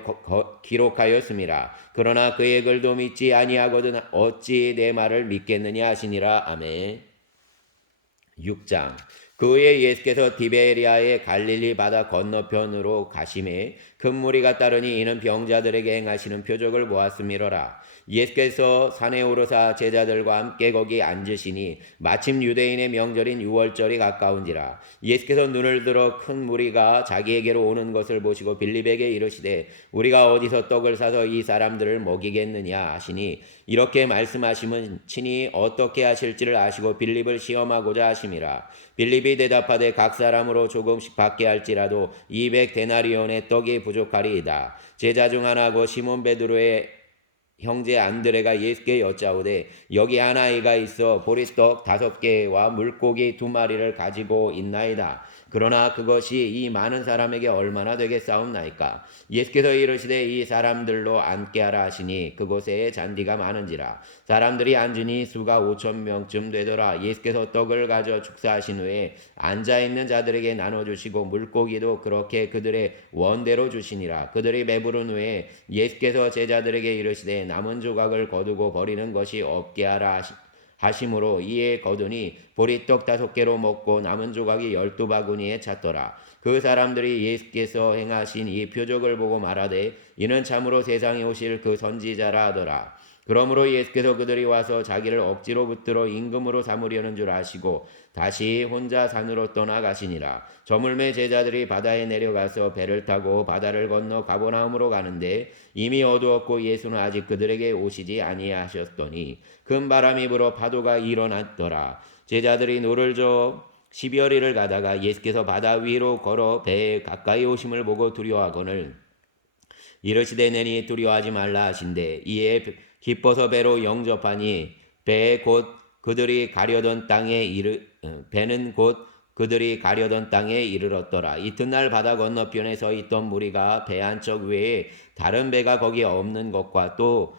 기록하였음이라. 그러나 그의 글도 믿지 아니하거든 어찌 내 말을 믿겠느냐 하시니라. 아멘. 6장. 그 후에 예수께서 디베리아의 갈릴리 바다 건너편으로 가심에 큰 무리가 따르니 이는 병자들에게 행하시는 표적을 보았음이로라. 예수께서 산에 오르사 제자들과 함께 거기 앉으시니 마침 유대인의 명절인 유월절이 가까운지라. 예수께서 눈을 들어 큰 무리가 자기에게로 오는 것을 보시고 빌립에게 이르시되 우리가 어디서 떡을 사서 이 사람들을 먹이겠느냐 하시니 이렇게 말씀하시면 친히 어떻게 하실지를 아시고 빌립을 시험하고자 하심이라. 빌립이 대답하되 각 사람으로 조금씩 받게 할지라도 200데나리온의 떡이 부족하리이다. 제자 중 하나고 시몬 베드로의 형제 안드레가 예수께 여짜오되 여기 한 아이가 있어 보리떡 5개와 물고기 2마리를 가지고 있나이다. 그러나 그것이 이 많은 사람에게 얼마나 되겠사옵나이까. 예수께서 이르시되 이 사람들로 앉게 하라 하시니 그곳에 잔디가 많은지라. 사람들이 앉으니 수가 5,000명쯤 되더라. 예수께서 떡을 가져 축사하신 후에 앉아있는 자들에게 나눠주시고 물고기도 그렇게 그들의 원대로 주시니라. 그들이 배부른 후에 예수께서 제자들에게 이르시되 남은 조각을 거두고 버리는 것이 없게 하라 하심으로 이에 거두니 보리떡 5개로 먹고 남은 조각이 12바구니에 찼더라. 그 사람들이 예수께서 행하신 이 표적을 보고 말하되 이는 참으로 세상에 오실 그 선지자라 하더라. 그러므로 예수께서 그들이 와서 자기를 억지로 붙들어 임금으로 삼으려는 줄 아시고 다시 혼자 산으로 떠나가시니라. 저물매 제자들이 바다에 내려가서 배를 타고 바다를 건너 가버나움으로 가는데 이미 어두웠고 예수는 아직 그들에게 오시지 아니하셨더니 큰 바람이 불어 파도가 일어났더라. 제자들이 노를 저어 10여리를 가다가 예수께서 바다 위로 걸어 배에 가까이 오심을 보고 두려워하거늘 이르시되 내니 두려워하지 말라 하신대 이에 기뻐서 배로 영접하니 배는 곧 그들이 가려던 땅에 이르렀더라. 이튿날 바다 건너편에 서 있던 무리가 배 한 척 외에 다른 배가 거기 없는 것과 또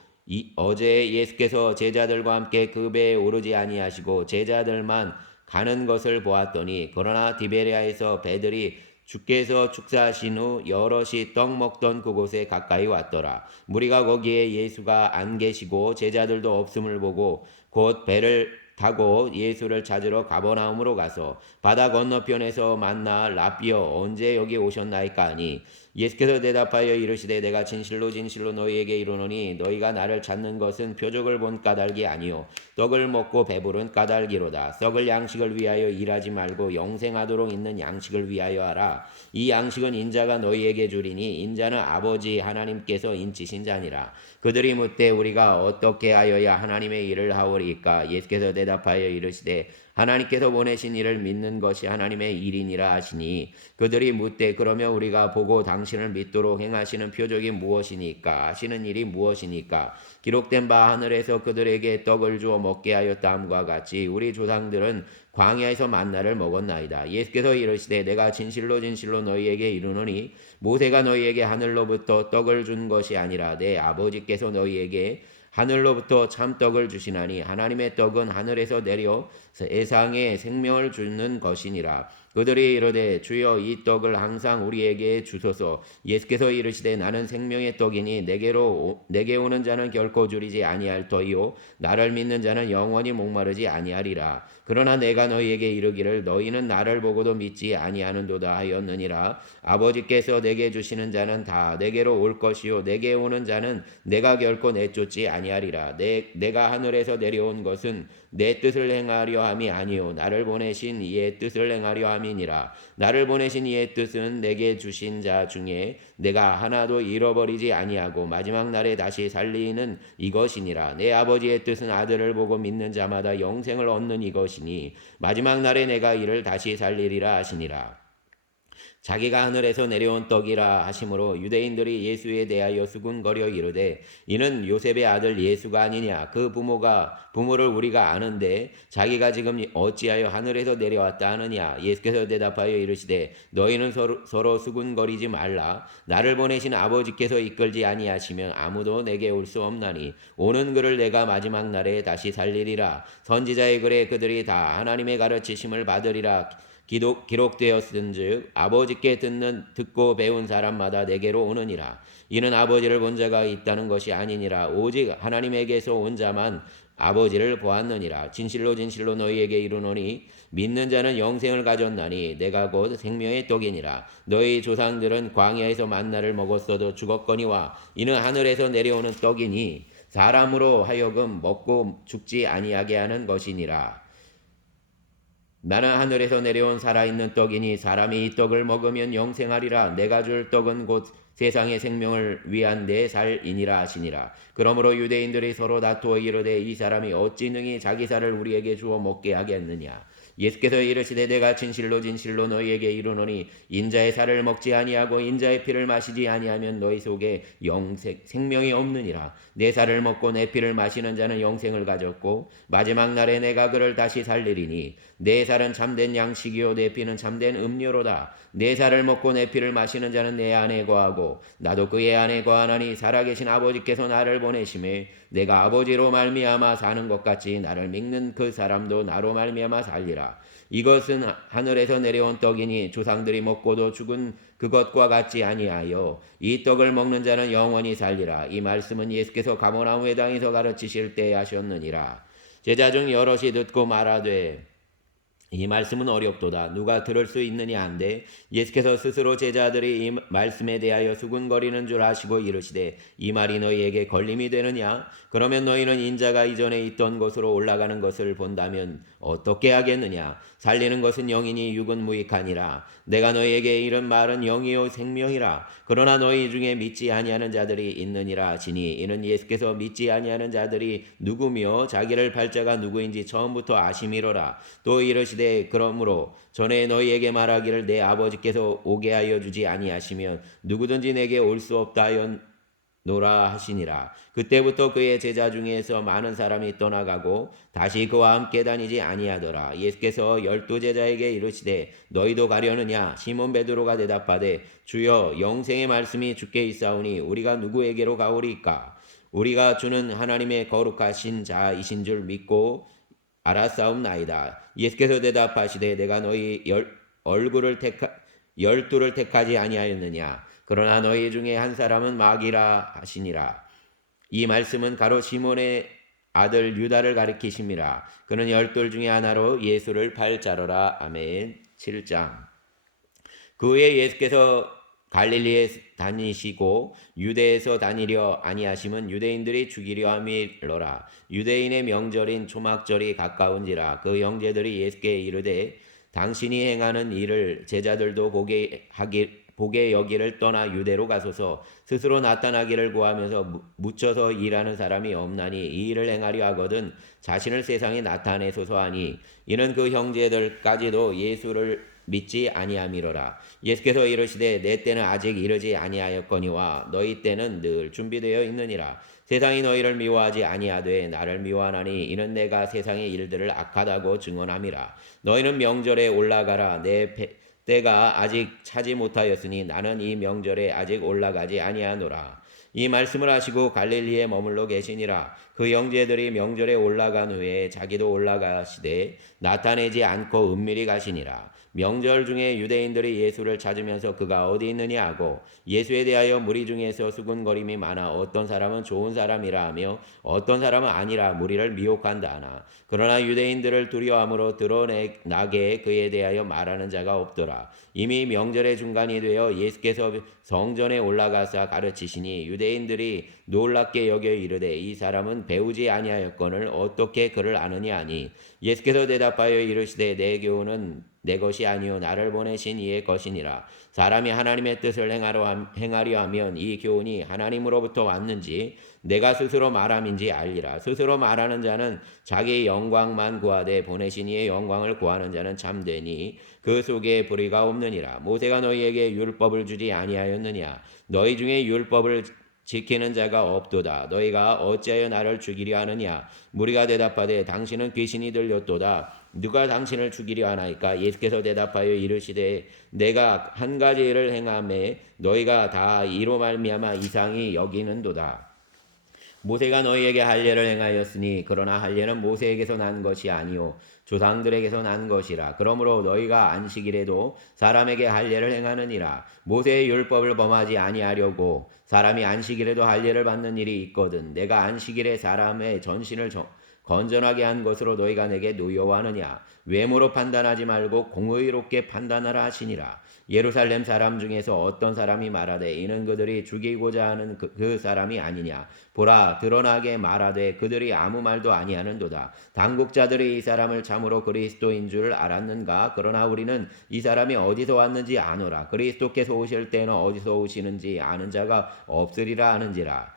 어제 예수께서 제자들과 함께 그 배에 오르지 아니하시고 제자들만 가는 것을 보았더니 그러나 디베리아에서 배들이 주께서 축사하신 후 여럿이 떡 먹던 그곳에 가까이 왔더라. 무리가 거기에 예수가 안 계시고 제자들도 없음을 보고 곧 배를 타고 예수를 찾으러 가버나움으로 가서 바다 건너편에서 만나 라삐어 언제 여기 오셨나이까 하니 예수께서 대답하여 이르시되 내가 진실로 진실로 너희에게 이르노니 너희가 나를 찾는 것은 표적을 본 까닭이 아니요 떡을 먹고 배부른 까닭이로다. 썩을 양식을 위하여 일하지 말고 영생하도록 있는 양식을 위하여 하라. 이 양식은 인자가 너희에게 주리니 인자는 아버지 하나님께서 인치신 자니라. 그들이 묻되 우리가 어떻게 하여야 하나님의 일을 하오리까. 예수께서 대답하여 이르시되 하나님께서 보내신 이를 믿는 것이 하나님의 일이니라 하시니 그들이 묻되 그러면 우리가 보고 당신을 믿도록 행하시는 표적이 무엇이니까 하시는 일이 무엇이니까. 기록된 바 하늘에서 그들에게 떡을 주어 먹게 하였다함과 같이 우리 조상들은 광야에서 만나를 먹었나이다. 예수께서 이르시되 내가 진실로 진실로 너희에게 이르노니 모세가 너희에게 하늘로부터 떡을 준 것이 아니라 내 아버지께서 너희에게 하늘로부터 참떡을 주시나니 하나님의 떡은 하늘에서 내려 세상에 생명을 주는 것이니라. 그들이 이르되 주여 이 떡을 항상 우리에게 주소서. 예수께서 이르시되 나는 생명의 떡이니 내게 오는 자는 결코 줄이지 아니할 터이요 나를 믿는 자는 영원히 목마르지 아니하리라. 그러나 내가 너희에게 이르기를 너희는 나를 보고도 믿지 아니하는도다 하였느니라. 아버지께서 내게 주시는 자는 다 내게로 올 것이요 내게 오는 자는 내가 결코 내쫓지 아니하리라. 내가 하늘에서 내려온 것은 내 뜻을 행하려 함이 아니요 나를 보내신 이의 뜻을 행하려 함이니라. 나를 보내신 이의 뜻은 내게 주신 자 중에 내가 하나도 잃어버리지 아니하고 마지막 날에 다시 살리는 이것이니라. 내 아버지의 뜻은 아들을 보고 믿는 자마다 영생을 얻는 이것이니 마지막 날에 내가 이를 다시 살리리라 하시니라. 자기가 하늘에서 내려온 떡이라 하심으로 유대인들이 예수에 대하여 수군거려 이르되 이는 요셉의 아들 예수가 아니냐. 그 부모를 우리가 아는데 자기가 지금 어찌하여 하늘에서 내려왔다 하느냐. 예수께서 대답하여 이르시되 너희는 서로 수군거리지 말라. 나를 보내신 아버지께서 이끌지 아니하시면 아무도 내게 올 수 없나니 오는 그를 내가 마지막 날에 다시 살리리라. 선지자의 글에 그들이 다 하나님의 가르치심을 받으리라 기록되었은즉 아버지께 듣고 배운 사람마다 내게로 오느니라. 이는 아버지를 본 자가 있다는 것이 아니니라. 오직 하나님에게서 온 자만 아버지를 보았느니라. 진실로 진실로 너희에게 이르노니 믿는 자는 영생을 가졌나니 내가 곧 생명의 떡이니라. 너희 조상들은 광야에서 만나를 먹었어도 죽었거니와 이는 하늘에서 내려오는 떡이니 사람으로 하여금 먹고 죽지 아니하게 하는 것이니라. 나는 하늘에서 내려온 살아있는 떡이니 사람이 이 떡을 먹으면 영생하리라. 내가 줄 떡은 곧 세상의 생명을 위한 내 살이니라 하시니라. 그러므로 유대인들이 서로 다투어 이르되 이 사람이 어찌 능히 자기 살을 우리에게 주어 먹게 하겠느냐. 예수께서 이르시되 내가 진실로 진실로 너희에게 이르노니 인자의 살을 먹지 아니하고 인자의 피를 마시지 아니하면 너희 속에 생명이 없느니라. 내 살을 먹고 내 피를 마시는 자는 영생을 가졌고 마지막 날에 내가 그를 다시 살리리니 내 살은 참된 양식이요 내 피는 참된 음료로다. 내 살을 먹고 내 피를 마시는 자는 내 안에 거하고 나도 그의 안에 거하나니 살아계신 아버지께서 나를 보내심에 내가 아버지로 말미암아 사는 것 같이 나를 믿는 그 사람도 나로 말미암아 살리라. 이것은 하늘에서 내려온 떡이니 조상들이 먹고도 죽은 그것과 같지 아니하여 이 떡을 먹는 자는 영원히 살리라. 이 말씀은 예수께서 가버나움 회당에서 가르치실 때 하셨느니라. 제자 중 여럿이 듣고 말하되 이 말씀은 어렵도다. 누가 들을 수 있느냐 한데 예수께서 스스로 제자들이 이 말씀에 대하여 수군거리는 줄 아시고 이르시되 이 말이 너희에게 걸림이 되느냐? 그러면 너희는 인자가 이전에 있던 곳으로 올라가는 것을 본다면 어떻게 하겠느냐? 살리는 것은 영이니 육은 무익하니라. 내가 너희에게 이른 말은 영이요 생명이라. 그러나 너희 중에 믿지 아니하는 자들이 있느니라 하시니 이는 예수께서 믿지 아니하는 자들이 누구며 자기를 팔자가 누구인지 처음부터 아심이로라. 또 이르시되 그러므로 전에 너희에게 말하기를 내 아버지께서 오게 하여 주지 아니하시면 누구든지 내게 올 수 없다 하였노라 하시니라. 그때부터 그의 제자 중에서 많은 사람이 떠나가고 다시 그와 함께 다니지 아니하더라. 예수께서 12 제자에게 이르시되 너희도 가려느냐? 시몬 베드로가 대답하되 주여 영생의 말씀이 주께 있사오니 우리가 누구에게로 가오리까? 우리가 주는 하나님의 거룩하신 자이신 줄 믿고 알았사옵나이다. 예수께서 대답하시되 내가 너희 열두를 택하지 아니하였느냐? 그러나 너희 중에 한 사람은 마귀라 하시니라. 이 말씀은 가로 시몬의 아들 유다를 가리키심이라. 그는 12 중에 하나로 예수를 팔 자로라. 아멘. 7장. 그 후에 예수께서 갈릴리에 다니시고 유대에서 다니려 아니하심은 유대인들이 죽이려 함이로라. 유대인의 명절인 초막절이 가까운지라. 그 형제들이 예수께 이르되 당신이 행하는 일을 제자들도 보게 여기를 떠나 유대로 가소서. 스스로 나타나기를 구하면서 묻혀서 일하는 사람이 없나니 이 일을 행하려 하거든 자신을 세상에 나타내소서 하니 이는 그 형제들까지도 예수를 믿지 아니함이로라. 예수께서 이르시되 내 때는 아직 이르지 아니하였거니와 너희 때는 늘 준비되어 있느니라. 세상이 너희를 미워하지 아니하되 나를 미워하나니 이는 내가 세상의 일들을 악하다고 증언함이라. 너희는 명절에 올라가라. 내 때가 아직 차지 못하였으니 나는 이 명절에 아직 올라가지 아니하노라. 이 말씀을 하시고 갈릴리에 머물러 계시니라. 그 형제들이 명절에 올라간 후에 자기도 올라가시되 나타내지 않고 은밀히 가시니라. 명절 중에 유대인들이 예수를 찾으면서 그가 어디 있느냐 하고 예수에 대하여 무리 중에서 수군거림이 많아 어떤 사람은 좋은 사람이라 하며 어떤 사람은 아니라 무리를 미혹한다 하나 그러나 유대인들을 두려워함으로 드러나게 그에 대하여 말하는 자가 없더라. 이미 명절의 중간이 되어 예수께서 성전에 올라가사 가르치시니 유대인들이 놀랍게 여겨 이르되 이 사람은 배우지 아니하였거늘 어떻게 그를 아느냐 하니 예수께서 대답하여 이르시되 내 교훈은 내 것이 아니요 나를 보내신 이의 것이니라. 사람이 하나님의 뜻을 행하려 하면 이 교훈이 하나님으로부터 왔는지 내가 스스로 말함인지 알리라. 스스로 말하는 자는 자기 영광만 구하되 보내신 이의 영광을 구하는 자는 참되니 그 속에 불의가 없느니라. 모세가 너희에게 율법을 주지 아니하였느냐? 너희 중에 율법을 지키는 자가 없도다. 너희가 어찌하여 나를 죽이려 하느냐? 무리가 대답하되 당신은 귀신이 들렸도다. 누가 당신을 죽이려 하나이까? 예수께서 대답하여 이르시되 내가 한 가지 일을 행함에 너희가 다 이로 말미암아 이상히 여기는도다. 모세가 너희에게 할례를 행하였으니 그러나 할례는 모세에게서 난 것이 아니요 조상들에게서 난 것이라. 그러므로 너희가 안식일에도 사람에게 할례를 행하느니라. 모세의 율법을 범하지 아니하려고 사람이 안식일에도 할례를 받는 일이 있거든. 내가 안식일에 사람의 전신을 건전하게 한 것으로 너희가 내게 노여워하느냐. 외모로 판단하지 말고 공의롭게 판단하라 하시니라. 예루살렘 사람 중에서 어떤 사람이 말하되 이는 그들이 죽이고자 하는 그 사람이 아니냐. 보라, 드러나게 말하되 그들이 아무 말도 아니하는도다. 당국자들이 이 사람을 참으로 그리스도인 줄 알았는가. 그러나 우리는 이 사람이 어디서 왔는지 아노라. 그리스도께서 오실 때는 어디서 오시는지 아는 자가 없으리라 하는지라.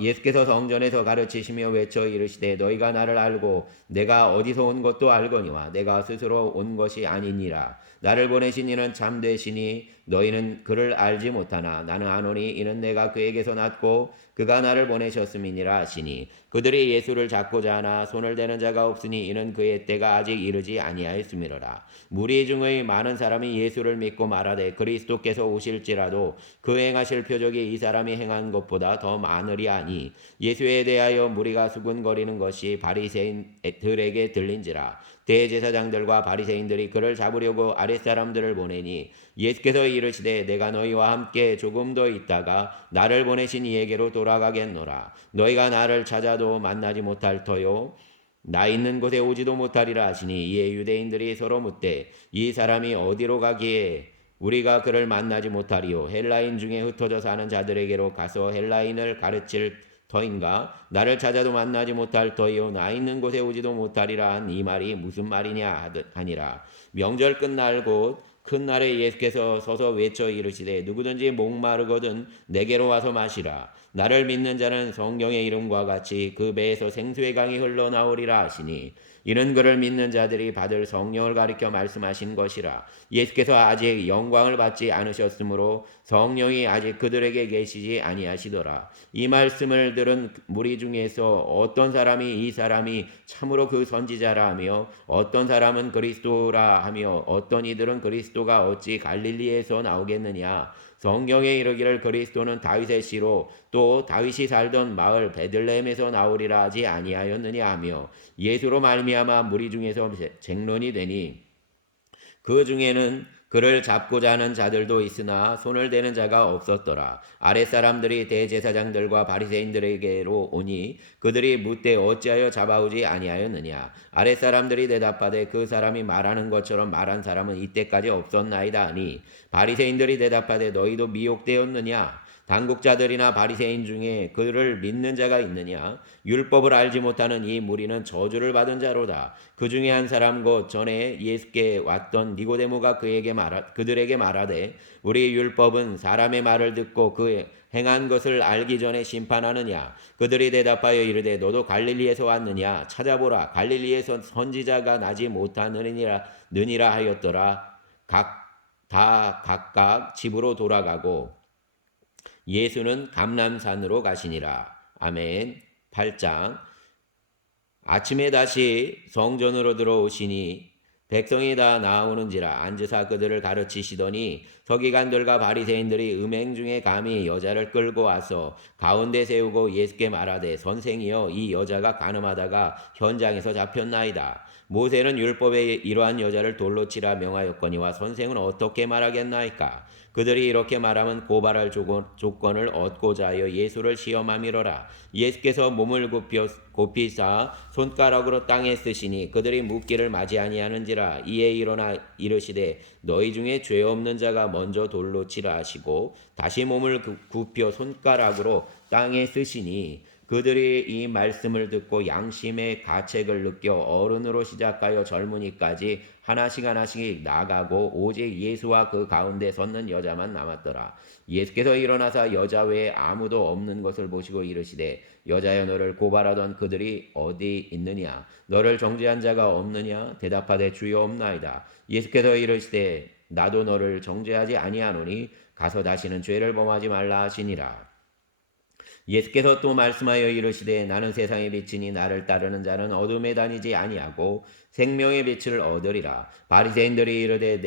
예수께서 성전에서 가르치시며 외쳐 이르시되 너희가 나를 알고 내가 어디서 온 것도 알거니와 내가 스스로 온 것이 아니니라. 나를 보내신 이는 참되시니 너희는 그를 알지 못하나 나는 아노니 이는 내가 그에게서 났고 그가 나를 보내셨음이니라 하시니 그들이 예수를 잡고자 하나 손을 대는 자가 없으니 이는 그의 때가 아직 이르지 아니하였음이로라. 무리 중의 많은 사람이 예수를 믿고 말하되 그리스도께서 오실지라도 그 행하실 표적이 이 사람이 행한 것보다 더 많으리 하니 예수에 대하여 무리가 수군거리는 것이 바리새인들에게 들린지라. 대제사장들과 바리새인들이 그를 잡으려고 아랫사람들을 보내니 예수께서 이르시되 내가 너희와 함께 조금 더 있다가 나를 보내신 이에게로 돌아가겠노라. 너희가 나를 찾아도 만나지 못할 터요 나 있는 곳에 오지도 못하리라 하시니 이에 유대인들이 서로 묻되 이 사람이 어디로 가기에 우리가 그를 만나지 못하리요. 헬라인 중에 흩어져 사는 자들에게로 가서 헬라인을 가르칠 터인가. 나를 찾아도 만나지 못할 터이요 나 있는 곳에 오지도 못하리라 한 이 말이 무슨 말이냐 하니라. 명절 끝날 곧 큰 날에 예수께서 서서 외쳐 이르시되 누구든지 목마르거든 내게로 와서 마시라. 나를 믿는 자는 성경의 이름과 같이 그 배에서 생수의 강이 흘러나오리라 하시니 이는 그를 믿는 자들이 받을 성령을 가리켜 말씀하신 것이라. 예수께서 아직 영광을 받지 않으셨으므로 성령이 아직 그들에게 계시지 아니하시더라. 이 말씀을 들은 무리 중에서 어떤 사람이 이 사람이 참으로 그 선지자라 하며 어떤 사람은 그리스도라 하며 어떤 이들은 그리스도가 어찌 갈릴리에서 나오겠느냐. 성경에 이르기를 그리스도는 다윗의 씨로 또 다윗이 살던 마을 베들레헴에서 나오리라 하지 아니하였느냐 하며 예수로 말미암아 무리 중에서 쟁론이 되니 그 중에는 그를 잡고자 하는 자들도 있으나 손을 대는 자가 없었더라. 아랫사람들이 대제사장들과 바리새인들에게로 오니 그들이 묻되 어찌하여 잡아오지 아니하였느냐. 아랫사람들이 대답하되 그 사람이 말하는 것처럼 말한 사람은 이때까지 없었나이다 하니 바리새인들이 대답하되 너희도 미혹되었느냐. 당국자들이나 바리새인 중에 그를 믿는 자가 있느냐. 율법을 알지 못하는 이 무리는 저주를 받은 자로다. 그 중에 한 사람 곧 전에 예수께 왔던 니고데모가 그들에게 말하되 우리 율법은 사람의 말을 듣고 그 행한 것을 알기 전에 심판하느냐. 그들이 대답하여 이르되 너도 갈릴리에서 왔느냐. 찾아보라. 갈릴리에서 선지자가 나지 못하느니라 하였더라. 각각 집으로 돌아가고 예수는 감람산으로 가시니라. 아멘. 8장. 아침에 다시 성전으로 들어오시니 백성이 다 나오는지라 앉으사 그들을 가르치시더니 서기관들과 바리새인들이 음행 중에 감히 여자를 끌고 와서 가운데 세우고 예수께 말하되 선생이여 이 여자가 간음하다가 현장에서 잡혔나이다. 모세는 율법에 이러한 여자를 돌로 치라 명하였거니와 선생은 어떻게 말하겠나이까. 그들이 이렇게 말하면 고발할 조건을 얻고자 하여 예수를 시험함이로라. 예수께서 몸을 굽히사 손가락으로 땅에 쓰시니 그들이 묻기를 맞이 아니하는지라. 이에 일어나 이르시되 너희 중에 죄 없는 자가 먼저 돌로 치라 하시고 다시 몸을 굽혀 손가락으로 땅에 쓰시니 그들이 이 말씀을 듣고 양심의 가책을 느껴 어른으로 시작하여 젊은이까지 하나씩 나가고 오직 예수와 그 가운데 섰는 여자만 남았더라. 예수께서 일어나사 여자 외에 아무도 없는 것을 보시고 이르시되 여자여 너를 고발하던 그들이 어디 있느냐. 너를 정죄한 자가 없느냐. 대답하되 주여 없나이다. 예수께서 이르시되 나도 너를 정죄하지 아니하노니 가서 다시는 죄를 범하지 말라 하시니라. 예수께서 또 말씀하여 이르시되 나는 세상의 빛이니 나를 따르는 자는 어둠에 다니지 아니하고 생명의 빛을 얻으리라. 바리새인들이 이르되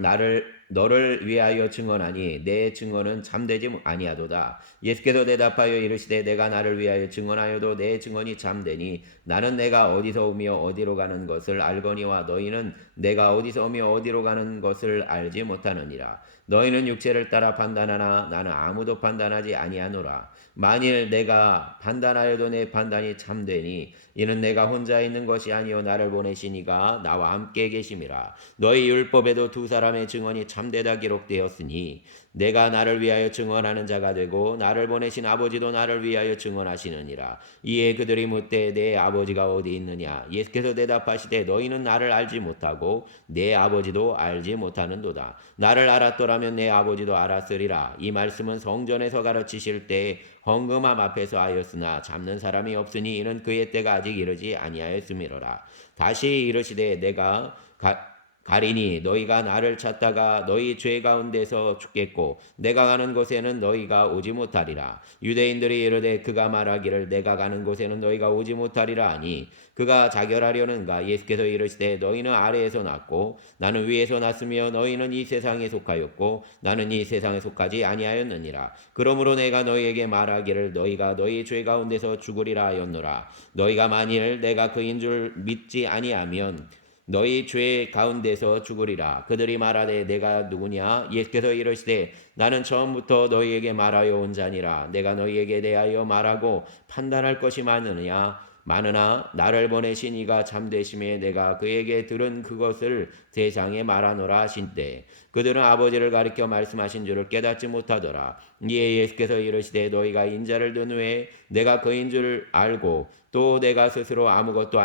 나를 너를 위하여 증언하니 내 증언은 참되지 아니하도다. 예수께서 대답하여 이르시되 내가 나를 위하여 증언하여도 내 증언이 참되니 나는 내가 어디서 오며 어디로 가는 것을 알거니와 너희는 내가 어디서 오며 어디로 가는 것을 알지 못하느니라. 너희는 육체를 따라 판단하나 나는 아무도 판단하지 아니하노라. 만일 내가 판단하여도 내 판단이 참되니 이는 내가 혼자 있는 것이 아니요 나를 보내신 이가 나와 함께 계심이라. 너희 율법에도 두 사람의 증언이 참되다 기록되었으니 내가 나를 위하여 증언하는 자가 되고 나를 보내신 아버지도 나를 위하여 증언하시느니라. 이에 그들이 묻되 내 아버지가 어디 있느냐? 예수께서 대답하시되 너희는 나를 알지 못하고 내 아버지도 알지 못하는도다. 나를 알았더라면 내 아버지도 알았으리라. 이 말씀은 성전에서 가르치실 때 헌금함 앞에서 하였으나 잡는 사람이 없으니 이는 그의 때가 아직 이르지 아니하였음이로라. 다시 이르시되 내가 가리니 너희가 나를 찾다가 너희 죄 가운데서 죽겠고 내가 가는 곳에는 너희가 오지 못하리라. 유대인들이 이르되 그가 말하기를 내가 가는 곳에는 너희가 오지 못하리라 하니 그가 자결하려는가. 예수께서 이르시되 너희는 아래에서 났고 나는 위에서 났으며 너희는 이 세상에 속하였고 나는 이 세상에 속하지 아니하였느니라. 그러므로 내가 너희에게 말하기를 너희가 너희 죄 가운데서 죽으리라 하였노라. 너희가 만일 내가 그인 줄 믿지 아니하면 너희 죄 가운데서 죽으리라. 그들이 말하되 내가 누구냐? 예수께서 이르시되 나는 처음부터 너희에게 말하여 온 자니라. 내가 너희에게 대하여 말하고 판단할 것이 많으나 나를 보내신 이가 참되심에 내가 그에게 들은 그것을 세상에 말하노라 하신대. 그들은 아버지를 가리켜 말씀하신 줄을 깨닫지 못하더라. 이에 예수께서 이르시되 너희가 인자를 든 후에 내가 그인 줄 알고 또 내가 스스로 아무것도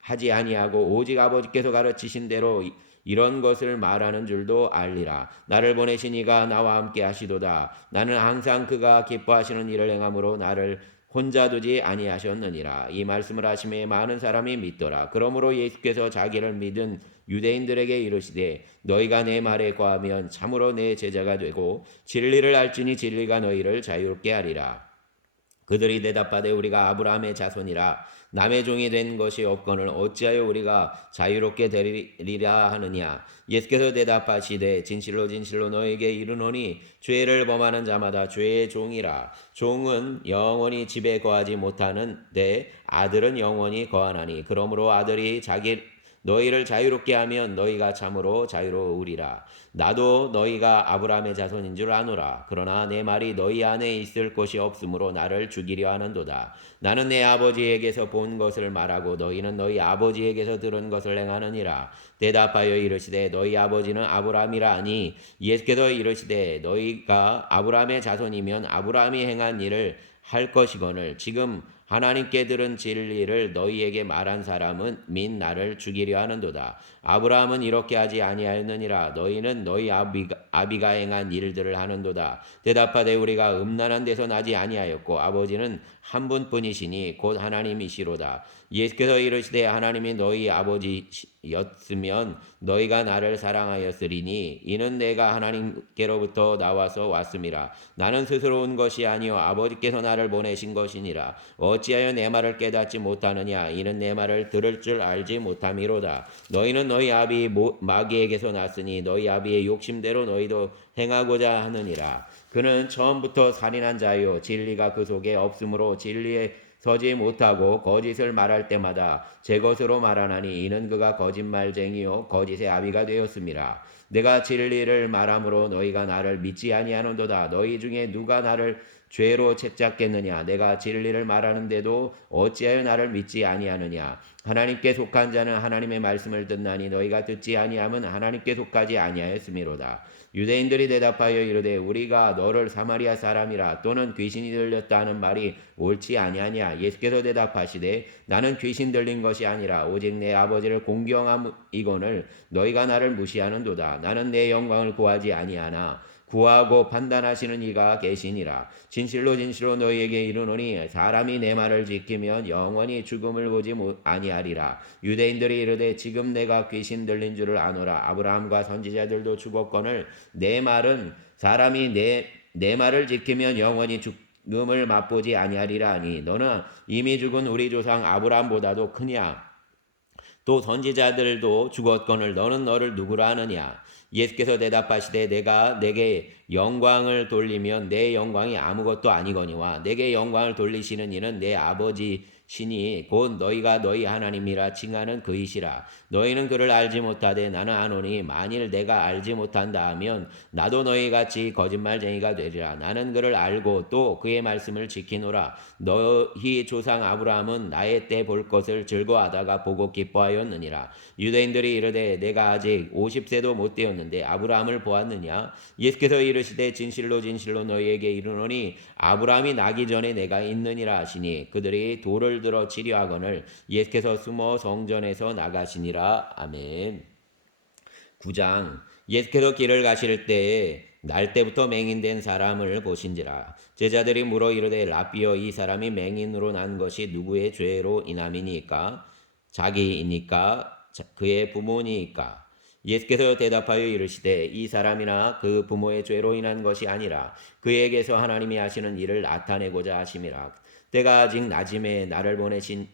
하지 아니하고 오직 아버지께서 가르치신 대로 이런 것을 말하는 줄도 알리라. 나를 보내신 이가 나와 함께 하시도다. 나는 항상 그가 기뻐하시는 일을 행함으로 나를 혼자 두지 아니하셨느니라. 이 말씀을 하심에 많은 사람이 믿더라. 그러므로 예수께서 자기를 믿은 유대인들에게 이르시되 너희가 내 말에 거하면 참으로 내 제자가 되고 진리를 알지니 진리가 너희를 자유롭게 하리라. 그들이 대답하되 우리가 아브라함의 자손이라 남의 종이 된 것이 없거늘 어찌하여 우리가 자유롭게 되리라 하느냐. 예수께서 대답하시되 진실로 진실로 너에게 이르노니 죄를 범하는 자마다 죄의 종이라. 종은 영원히 집에 거하지 못하는데 아들은 영원히 거하나니 그러므로 아들이 너희를 자유롭게 하면 너희가 참으로 자유로우리라. 나도 너희가 아브라함의 자손인 줄 아노라. 그러나 내 말이 너희 안에 있을 곳이 없으므로 나를 죽이려 하는도다. 나는 내 아버지에게서 본 것을 말하고 너희는 너희 아버지에게서 들은 것을 행하느니라. 대답하여 이르시되 너희 아버지는 아브라함이라 하니 예수께서 이르시되 너희가 아브라함의 자손이면 아브라함이 행한 일을 할 것이거늘 지금 하나님께 들은 진리를 너희에게 말한 사람은 민 나를 죽이려 하는도다. 아브라함은 이렇게 하지 아니하였느니라. 너희는 너희 아비가 행한 일들을 하는도다. 대답하되 우리가 음란한 데서 나지 아니하였고 아버지는 한 분뿐이시니 곧 하나님이시로다. 예수께서 이르시되 하나님이 너희 아버지였으면 너희가 나를 사랑하였으리니 이는 내가 하나님께로부터 나와서 왔음이라. 나는 스스로 온 것이 아니요 아버지께서 나를 보내신 것이니라. 어찌하여 내 말을 깨닫지 못하느냐. 이는 내 말을 들을 줄 알지 못함이로다. 너희는 너희 아비 마귀에게서 났으니 너희 아비의 욕심대로 너희도 행하고자 하느니라. 그는 처음부터 살인한 자요 진리가 그 속에 없으므로 진리에 서지 못하고 거짓을 말할 때마다 제 것으로 말하나니 이는 그가 거짓말쟁이요 거짓의 아비가 되었음이라. 내가 진리를 말함으로 너희가 나를 믿지 아니하는도다. 너희 중에 누가 나를 죄로 책잡겠느냐. 내가 진리를 말하는데도 어찌하여 나를 믿지 아니하느냐. 하나님께 속한 자는 하나님의 말씀을 듣나니 너희가 듣지 아니하면 하나님께 속하지 아니하였음이로다. 유대인들이 대답하여 이르되 우리가 너를 사마리아 사람이라 또는 귀신이 들렸다 하는 말이 옳지 아니하냐. 예수께서 대답하시되 나는 귀신 들린 것이 아니라 오직 내 아버지를 공경함이거늘 너희가 나를 무시하는도다. 나는 내 영광을 구하지 아니하나 구하고 판단하시는 이가 계시니라. 진실로 진실로 너희에게 이르노니 사람이 내 말을 지키면 영원히 죽음을 보지 아니하리라. 유대인들이 이르되 지금 내가 귀신 들린 줄을 아노라. 아브라함과 선지자들도 죽었거늘 내 말은 사람이 내 말을 지키면 영원히 죽음을 맛보지 아니하리라 하니 너는 이미 죽은 우리 조상 아브라함보다도 크냐. 또 선지자들도 죽었거늘 너는 너를 누구라 하느냐. 예수께서 대답하시되 내가 내게 영광을 돌리면 내 영광이 아무것도 아니거니와 내게 영광을 돌리시는 이는 내 아버지 신이 곧 너희가 너희 하나님이라 칭하는 그이시라. 너희는 그를 알지 못하되 나는 아노니 만일 내가 알지 못한다 하면 나도 너희 같이 거짓말쟁이가 되리라. 나는 그를 알고 또 그의 말씀을 지키노라. 너희 조상 아브라함은 나의 때 볼 것을 즐거워하다가 보고 기뻐하였느니라. 유대인들이 이르되 내가 아직 50세도 못 되었는데 아브라함을 보았느냐? 예수께서 이르시되 진실로 진실로 너희에게 이르노니 아브라함이 나기 전에 내가 있느니라 하시니 그들이 돌을 들어 치려 하거늘 예수께서 숨어 성전에서 나가시니라. 아멘. 9장. 예수께서 길을 가실 때에 날 때부터 맹인된 사람을 보신지라. 제자들이 물어 이르되 라삐여 이 사람이 맹인으로 난 것이 누구의 죄로 인함이니까? 자기이니까 그의 부모니까? 예수께서 대답하여 이르시되 이 사람이나 그 부모의 죄로 인한 것이 아니라 그에게서 하나님이 하시는 일을 나타내고자 하심이라. 때가 아직 낮음에 나를 보내신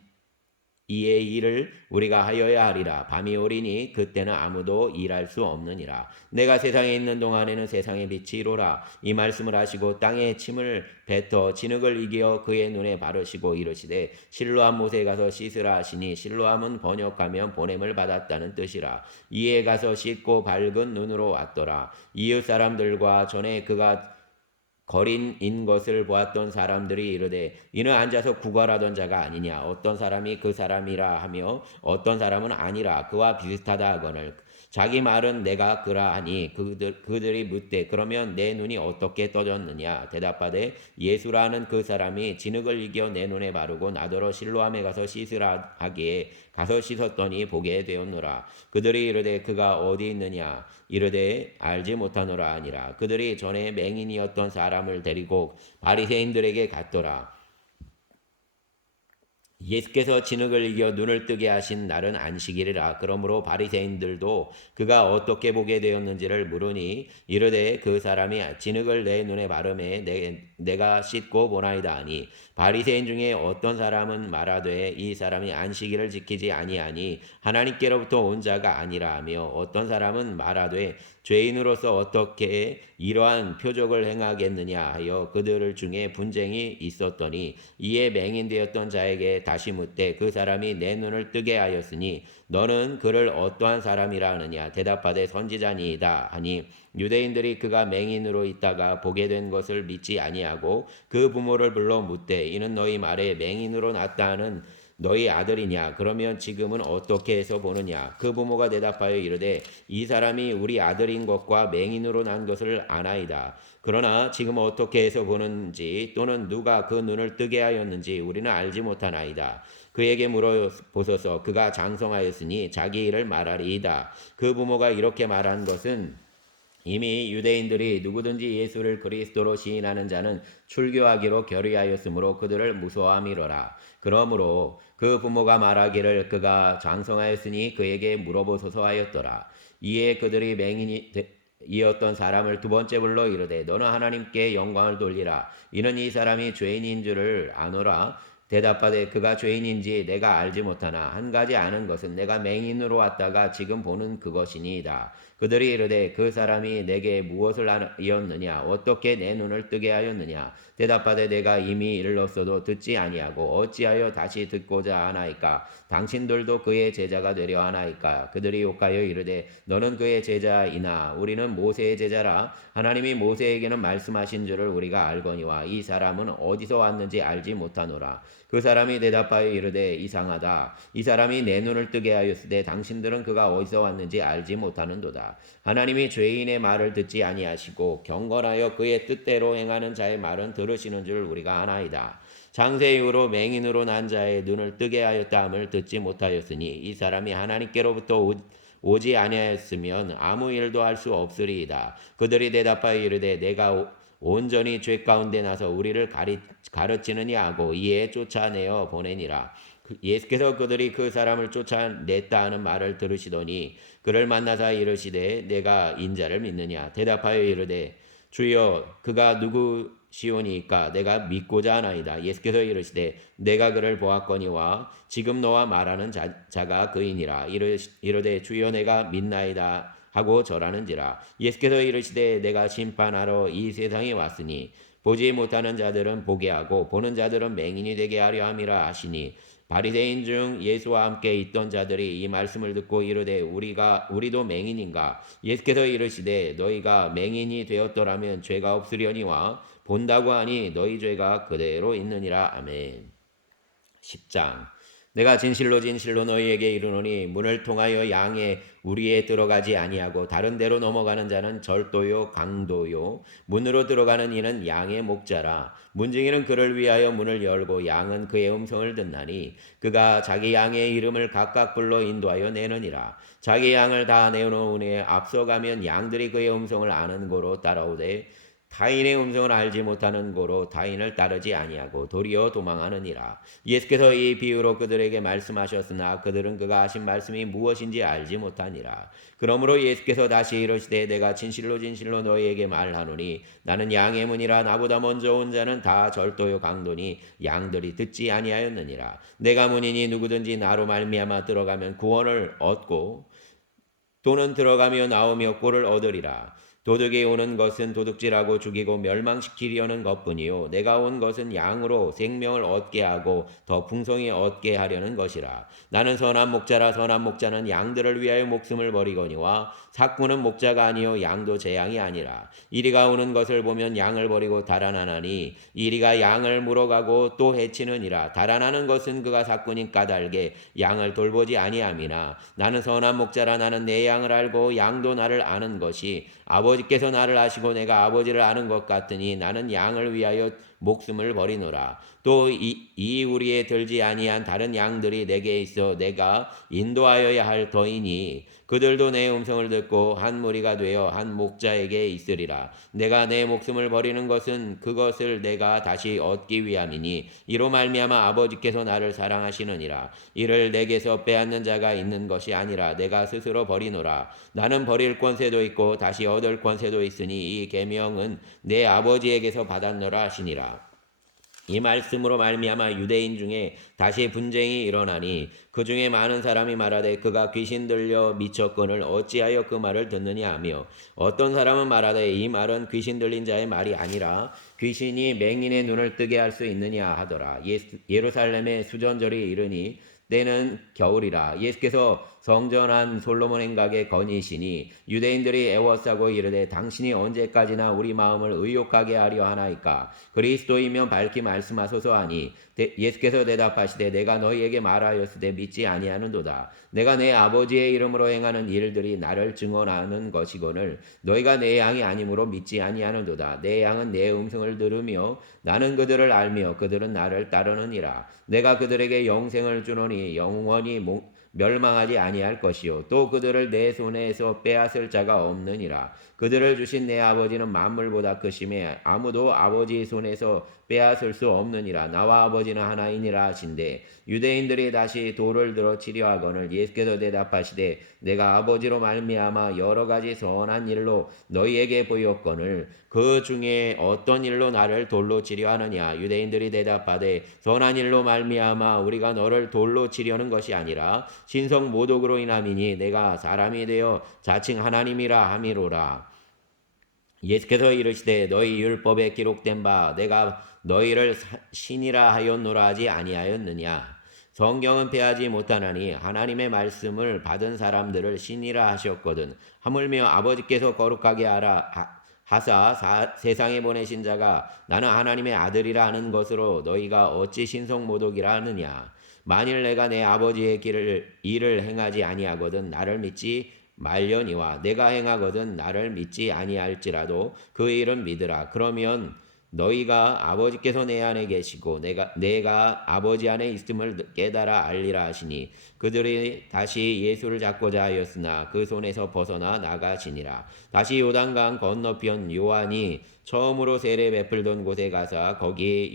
이의 일을 우리가 하여야 하리라. 밤이 오리니 그때는 아무도 일할 수 없느니라. 내가 세상에 있는 동안에는 세상의 빛이 이로라. 이 말씀을 하시고 땅에 침을 뱉어 진흙을 이겨 그의 눈에 바르시고 이르시되 실로암 못에 가서 씻으라 하시니 실로암은 번역하면 보냄을 받았다는 뜻이라. 이에 가서 씻고 밝은 눈으로 왔더라. 이웃 사람들과 전에 그가 거린인 것을 보았던 사람들이 이르되 이는 앉아서 구걸하던 자가 아니냐. 어떤 사람이 그 사람이라 하며 어떤 사람은 아니라 그와 비슷하다 하거늘 자기 말은 내가 그라 하니 그들이 묻되 그러면 내 눈이 어떻게 떠졌느냐. 대답하되 예수라는 그 사람이 진흙을 이겨 내 눈에 바르고 나더러 실로암에 가서 씻으라 하기에 가서 씻었더니 보게 되었노라. 그들이 이르되 그가 어디 있느냐. 이르되 알지 못하노라 하니라. 그들이 전에 맹인이었던 사람을 데리고 바리새인들에게 갔더라. 예수께서 진흙을 이겨 눈을 뜨게 하신 날은 안식일이라. 그러므로 바리새인들도 그가 어떻게 보게 되었는지를 물으니 이르되 그 사람이 진흙을 내 눈에 바르매 내가 씻고 보나이다 하니 바리새인 중에 어떤 사람은 말하되 이 사람이 안식일을 지키지 아니하니 하나님께로부터 온 자가 아니라 하며 어떤 사람은 말하되 죄인으로서 어떻게 이러한 표적을 행하겠느냐 하여 그들 중에 분쟁이 있었더니 이에 맹인되었던 자에게 다시 묻되 그 사람이 내 눈을 뜨게 하였으니 너는 그를 어떠한 사람이라 하느냐. 대답하되 선지자니이다 하니 유대인들이 그가 맹인으로 있다가 보게 된 것을 믿지 아니하고 그 부모를 불러 묻되 이는 너희 말에 맹인으로 났다 하는 너희 아들이냐. 그러면 지금은 어떻게 해서 보느냐. 그 부모가 대답하여 이르되 이 사람이 우리 아들인 것과 맹인으로 난 것을 아나이다. 그러나 지금 어떻게 해서 보는지 또는 누가 그 눈을 뜨게 하였는지 우리는 알지 못하나이다. 그에게 물어보소서. 그가 장성하였으니 자기 일을 말하리이다. 그 부모가 이렇게 말한 것은 이미 유대인들이 누구든지 예수를 그리스도로 시인하는 자는 출교하기로 결의하였으므로 그들을 무서워함이로라. 그러므로 그 부모가 말하기를 그가 장성하였으니 그에게 물어보소서 하였더라. 이에 그들이 맹인이었던 사람을 두 번째 불러 이르되 너는 하나님께 영광을 돌리라. 이는 이 사람이 죄인인 줄을 아노라. 대답하되 그가 죄인인지 내가 알지 못하나 한 가지 아는 것은 내가 맹인으로 왔다가 지금 보는 그것이니이다. 그들이 이르되 그 사람이 내게 무엇을 하였느냐. 어떻게 내 눈을 뜨게 하였느냐. 대답하되 내가 이미 일렀어도 듣지 아니하고 어찌하여 다시 듣고자 하나이까. 당신들도 그의 제자가 되려 하나이까. 그들이 욕하여 이르되 너는 그의 제자이나 우리는 모세의 제자라. 하나님이 모세에게는 말씀하신 줄을 우리가 알거니와 이 사람은 어디서 왔는지 알지 못하노라. 그 사람이 대답하여 이르되 이상하다. 이 사람이 내 눈을 뜨게 하였으되 당신들은 그가 어디서 왔는지 알지 못하는도다. 하나님이 죄인의 말을 듣지 아니하시고 경건하여 그의 뜻대로 행하는 자의 말은 들으시는 줄 우리가 아나이다. 장세 이후로 맹인으로 난 자의 눈을 뜨게 하였다 함을 듣지 못하였으니 이 사람이 하나님께로부터 오지 아니하였으면 아무 일도 할 수 없으리이다. 그들이 대답하여 이르되 내가 온전히 죄 가운데 나서 우리를 가르치느냐 하고 이에 쫓아내어 보내니라. 예수께서 그들이 그 사람을 쫓아냈다 하는 말을 들으시더니 그를 만나사 이르시되 내가 인자를 믿느냐. 대답하여 이르되 주여 그가 누구시오니까 내가 믿고자 하나이다. 예수께서 이르시되 내가 그를 보았거니와 지금 너와 말하는 자가 그이니라. 이르되 주여 내가 믿나이다 하고 절하는지라. 예수께서 이르시되 내가 심판하러 이 세상에 왔으니 보지 못하는 자들은 보게 하고 보는 자들은 맹인이 되게 하려 함이라 하시니 바리새인 중 예수와 함께 있던 자들이 이 말씀을 듣고 이르되 우리도 맹인인가? 예수께서 이르시되 너희가 맹인이 되었더라면 죄가 없으려니와 본다고 하니 너희 죄가 그대로 있느니라. 아멘. 10장. 내가 진실로 진실로 너희에게 이르노니 문을 통하여 양의 우리에 들어가지 아니하고 다른 데로 넘어가는 자는 절도요 강도요 문으로 들어가는 이는 양의 목자라. 문지기는 그를 위하여 문을 열고 양은 그의 음성을 듣나니 그가 자기 양의 이름을 각각 불러 인도하여 내느니라. 자기 양을 다 내어놓은 후에 앞서가면 양들이 그의 음성을 아는 고로 따라오되 타인의 음성을 알지 못하는 고로 타인을 따르지 아니하고 도리어 도망하느니라. 예수께서 이 비유로 그들에게 말씀하셨으나 그들은 그가 하신 말씀이 무엇인지 알지 못하니라. 그러므로 예수께서 다시 이르시되 내가 진실로 진실로 너희에게 말하노니 나는 양의 문이라. 나보다 먼저 온 자는 다 절도요 강도니 양들이 듣지 아니하였느니라. 내가 문이니 누구든지 나로 말미암아 들어가면 구원을 얻고 또는 들어가며 나오며 꼴을 얻으리라. 도둑이 오는 것은 도둑질하고 죽이고 멸망시키려는 것뿐이요 내가 온 것은 양으로 생명을 얻게 하고 더 풍성히 얻게 하려는 것이라. 나는 선한 목자라. 선한 목자는 양들을 위하여 목숨을 버리거니와 삭구는 목자가 아니요 양도 제 양이 아니라. 이리가 오는 것을 보면 양을 버리고 달아나나니 이리가 양을 물어가고 또 해치느니라. 달아나는 것은 그가 삭구니 까닭에 양을 돌보지 아니함이나 나는 선한 목자라. 나는 내 양을 알고 양도 나를 아는 것이 아버지께서 나를 아시고 내가 아버지를 아는 것 같으니 나는 양을 위하여 목숨을 버리노라. 또 이 우리에 들지 아니한 다른 양들이 내게 있어 내가 인도하여야 할 터이니 그들도 내 음성을 듣고 한 무리가 되어 한 목자에게 있으리라. 내가 내 목숨을 버리는 것은 그것을 내가 다시 얻기 위함이니 이로 말미암아 아버지께서 나를 사랑하시느니라. 이를 내게서 빼앗는 자가 있는 것이 아니라 내가 스스로 버리노라. 나는 버릴 권세도 있고 다시 얻을 권세도 있으니 이 계명은 내 아버지에게서 받았노라 하시니라. 이 말씀으로 말미암아 유대인 중에 다시 분쟁이 일어나니 그 중에 많은 사람이 말하되 그가 귀신 들려 미쳤거늘 어찌하여 그 말을 듣느냐 하며 어떤 사람은 말하되 이 말은 귀신 들린 자의 말이 아니라 귀신이 맹인의 눈을 뜨게 할 수 있느냐 하더라. 예루살렘에 수전절이 이르니 때는 겨울이라. 예수께서 성전한 솔로몬 행각에 거니시니 유대인들이 애워싸고 이르되 당신이 언제까지나 우리 마음을 의욕하게 하려 하나이까? 그리스도이면 밝히 말씀하소서 하니 예수께서 대답하시되 내가 너희에게 말하였으되 믿지 아니하는도다. 내가 내 아버지의 이름으로 행하는 일들이 나를 증언하는 것이거늘 너희가 내 양이 아니므로 믿지 아니하는도다. 내 양은 내 음성을 들으며 나는 그들을 알며 그들은 나를 따르느니라. 내가 그들에게 영생을 주노니 영원히 멸망하지 아니할 것이요 또 그들을 내 손에서 빼앗을 자가 없느니라. 그들을 주신 내 아버지는 만물보다 크심에 아무도 아버지 손에서 빼앗을 수 없느니라. 나와 아버지는 하나이니라 하신대 유대인들이 다시 돌을 들어 치려 하거늘 예수께서 대답하시되 내가 아버지로 말미암아 여러 가지 선한 일로 너희에게 보였거늘 그 중에 어떤 일로 나를 돌로 치려 하느냐? 유대인들이 대답하되 선한 일로 말미암아 우리가 너를 돌로 치려는 것이 아니라 신성 모독으로 인함이니 내가 사람이 되어 자칭 하나님이라 함이로라. 예수께서 이르시되 너희 율법에 기록된 바 내가 너희를 신이라 하였노라 하지 아니하였느냐? 성경은 패하지 못하나니 하나님의 말씀을 받은 사람들을 신이라 하셨거든. 하물며 아버지께서 거룩하게 하사 세상에 보내신 자가 나는 하나님의 아들이라 하는 것으로 너희가 어찌 신성 모독이라 하느냐? 만일 내가 내 아버지의 일을 행하지 아니하거든 나를 믿지 말려니와 내가 행하거든 나를 믿지 아니할지라도 그 일은 믿으라. 그러면 너희가 아버지께서 내 안에 계시고 내가 아버지 안에 있음을 깨달아 알리라 하시니 그들이 다시 예수를 잡고자 하였으나 그 손에서 벗어나 나가시니라. 다시 요단강 건너편 요한이 처음으로 세례 베풀던 곳에 가서 거기에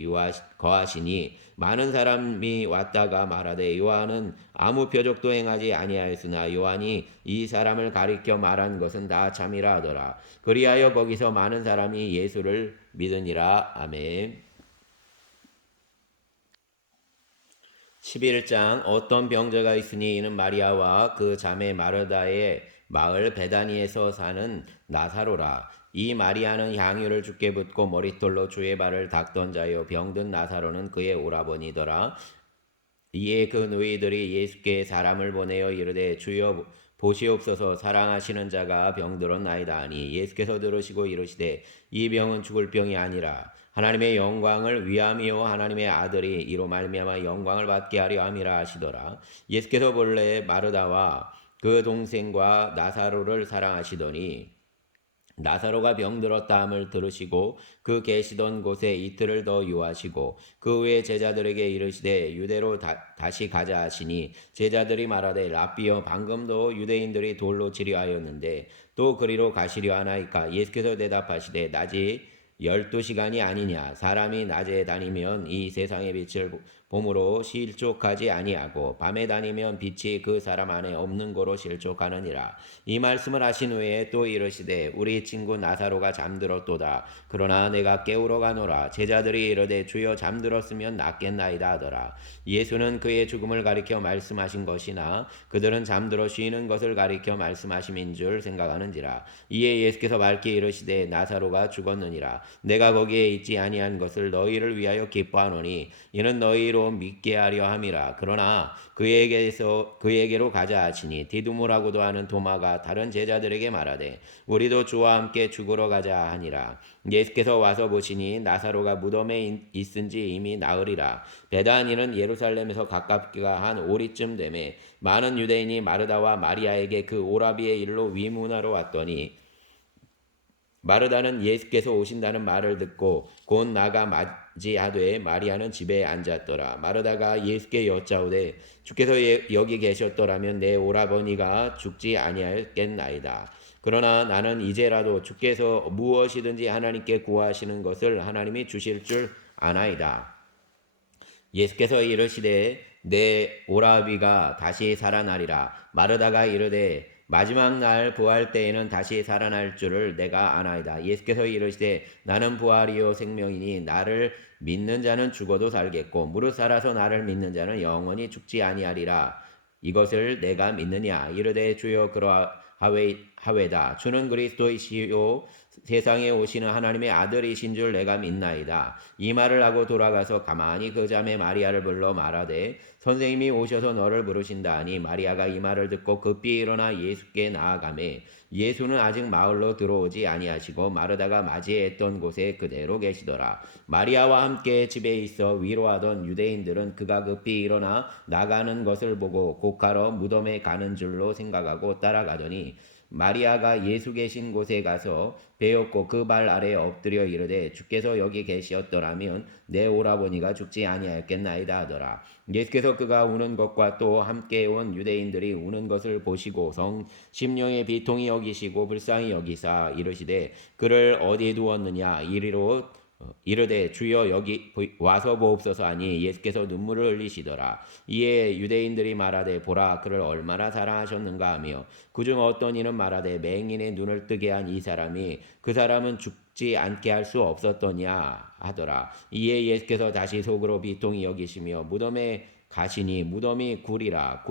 거하시니 많은 사람이 왔다가 말하되 요한은 아무 표적도 행하지 아니하였으나 요한이 이 사람을 가리켜 말한 것은 다 참이라 하더라. 그리하여 거기서 많은 사람이 예수를 믿으니라. 아멘. 11장. 어떤 병자가 있으니 이는 마리아와 그 자매 마르다의 마을 베다니에서 사는 나사로라. 이 마리아는 향유를 주께 붓고 머릿돌로 주의 발을 닦던 자요 병든 나사로는 그의 오라버니더라. 이에 그 노이들이 예수께 사람을 보내어 이르되 주여 보시옵소서 사랑하시는 자가 병들었나이다 하니 예수께서 들으시고 이르시되 이 병은 죽을 병이 아니라 하나님의 영광을 위함이요 하나님의 아들이 이로 말미암아 영광을 받게 하려 함이라 하시더라. 예수께서 본래 마르다와 그 동생과 나사로를 사랑하시더니 나사로가 병들었다 함을 들으시고 그 계시던 곳에 이틀을 더 유하시고 그 후에 제자들에게 이르시되 유대로 다시 가자 하시니 제자들이 말하되 랍비여 방금도 유대인들이 돌로 치려 하였는데 또 그리로 가시려 하나이까. 예수께서 대답하시되 낮이 12시간이 아니냐. 사람이 낮에 다니면 이 세상의 빛을 봄으로 실족하지 아니하고 밤에 다니면 빛이 그 사람 안에 없는 거로 실족하느니라. 이 말씀을 하신 후에 또 이르시되 우리 친구 나사로가 잠들었도다. 그러나 내가 깨우러 가노라. 제자들이 이르되 주여 잠들었으면 낫겠나이다 하더라. 예수는 그의 죽음을 가리켜 말씀하신 것이나 그들은 잠들어 쉬는 것을 가리켜 말씀하심인 줄 생각하는지라. 이에 예수께서 밝히 이르시되 나사로가 죽었느니라. 내가 거기에 있지 아니한 것을 너희를 위하여 기뻐하노니 이는 너희로 믿게 하려 함이라. 그러나 그에게로 가자 하시니 디두모라고도 하는 도마가 다른 제자들에게 말하되 우리도 주와 함께 죽으러 가자 하니라. 예수께서 와서 보시니 나사로가 무덤에 있은지 이미 나으리라. 베다니는 예루살렘에서 가깝기가 한 오리쯤 되매 많은 유대인이 마르다와 마리아에게 그 오라비의 일로 위문하러 왔더니 마르다는 예수께서 오신다는 말을 듣고 곧 나가 맞이하되 마리아는 집에 앉았더라. 마르다가 예수께 여짜오되 주께서 여기 계셨더라면 내 오라버니가 죽지 아니하였겠나이다. 그러나 나는 이제라도 주께서 무엇이든지 하나님께 구하시는 것을 하나님이 주실 줄 아나이다. 예수께서 이르시되 내 오라비가 다시 살아나리라. 마르다가 이르되 마지막 날 부활 때에는 다시 살아날 줄을 내가 아나이다. 예수께서 이르시되 나는 부활이요 생명이니 나를 믿는 자는 죽어도 살겠고 무릇 살아서 나를 믿는 자는 영원히 죽지 아니하리라. 이것을 내가 믿느냐. 이르되 주여 그러하외다. 주는 그리스도이시요 세상에 오시는 하나님의 아들이신 줄 내가 믿나이다. 이 말을 하고 돌아가서 가만히 그 자매 마리아를 불러 말하되 선생님이 오셔서 너를 부르신다 하니 마리아가 이 말을 듣고 급히 일어나 예수께 나아가매 예수는 아직 마을로 들어오지 아니하시고 마르다가 맞이했던 곳에 그대로 계시더라. 마리아와 함께 집에 있어 위로하던 유대인들은 그가 급히 일어나 나가는 것을 보고 곧가러 무덤에 가는 줄로 생각하고 따라가더니 마리아가 예수 계신 곳에 가서 베었고 그 발 아래에 엎드려 이르되 주께서 여기 계시었더라면 내 오라버니가 죽지 아니하였겠나이다 하더라. 예수께서 그가 우는 것과 또 함께 온 유대인들이 우는 것을 보시고 심령의 비통이 여기시고 불쌍히 여기사 이르시되 그를 어디에 두었느냐. 이리로 이르되 주여 여기 와서 보옵소서 하니 예수께서 눈물을 흘리시더라. 이에 유대인들이 말하되 보라 그를 얼마나 사랑하셨는가 하며 그중 어떤 이는 말하되 맹인의 눈을 뜨게 한 이 사람이 그 사람은 죽지 않게 할 수 없었더냐 하더라. 이에 예수께서 다시 속으로 비통히 여기시며 무덤에 가시니 무덤이 굴이라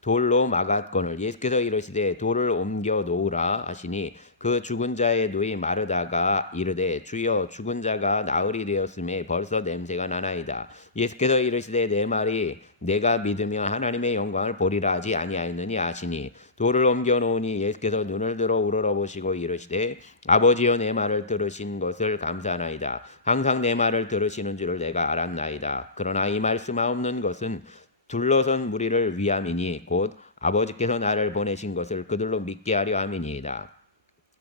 돌로 막았거늘 예수께서 이르시되 돌을 옮겨 놓으라 하시니 그 죽은 자의 누이 마르다가 이르되 주여 죽은 자가 나흘이 되었음에 벌써 냄새가 나나이다. 예수께서 이르시되 내 말이 내가 믿으며 하나님의 영광을 보리라 하지 아니하였느냐 하시니 돌을 옮겨 놓으니 예수께서 눈을 들어 우러러보시고 이르시되 아버지여 내 말을 들으신 것을 감사하나이다. 항상 내 말을 들으시는 줄을 내가 알았나이다. 그러나 이 말씀하옵는 것은 둘러선 무리를 위함이니 곧 아버지께서 나를 보내신 것을 그들로 믿게 하려 함이니이다.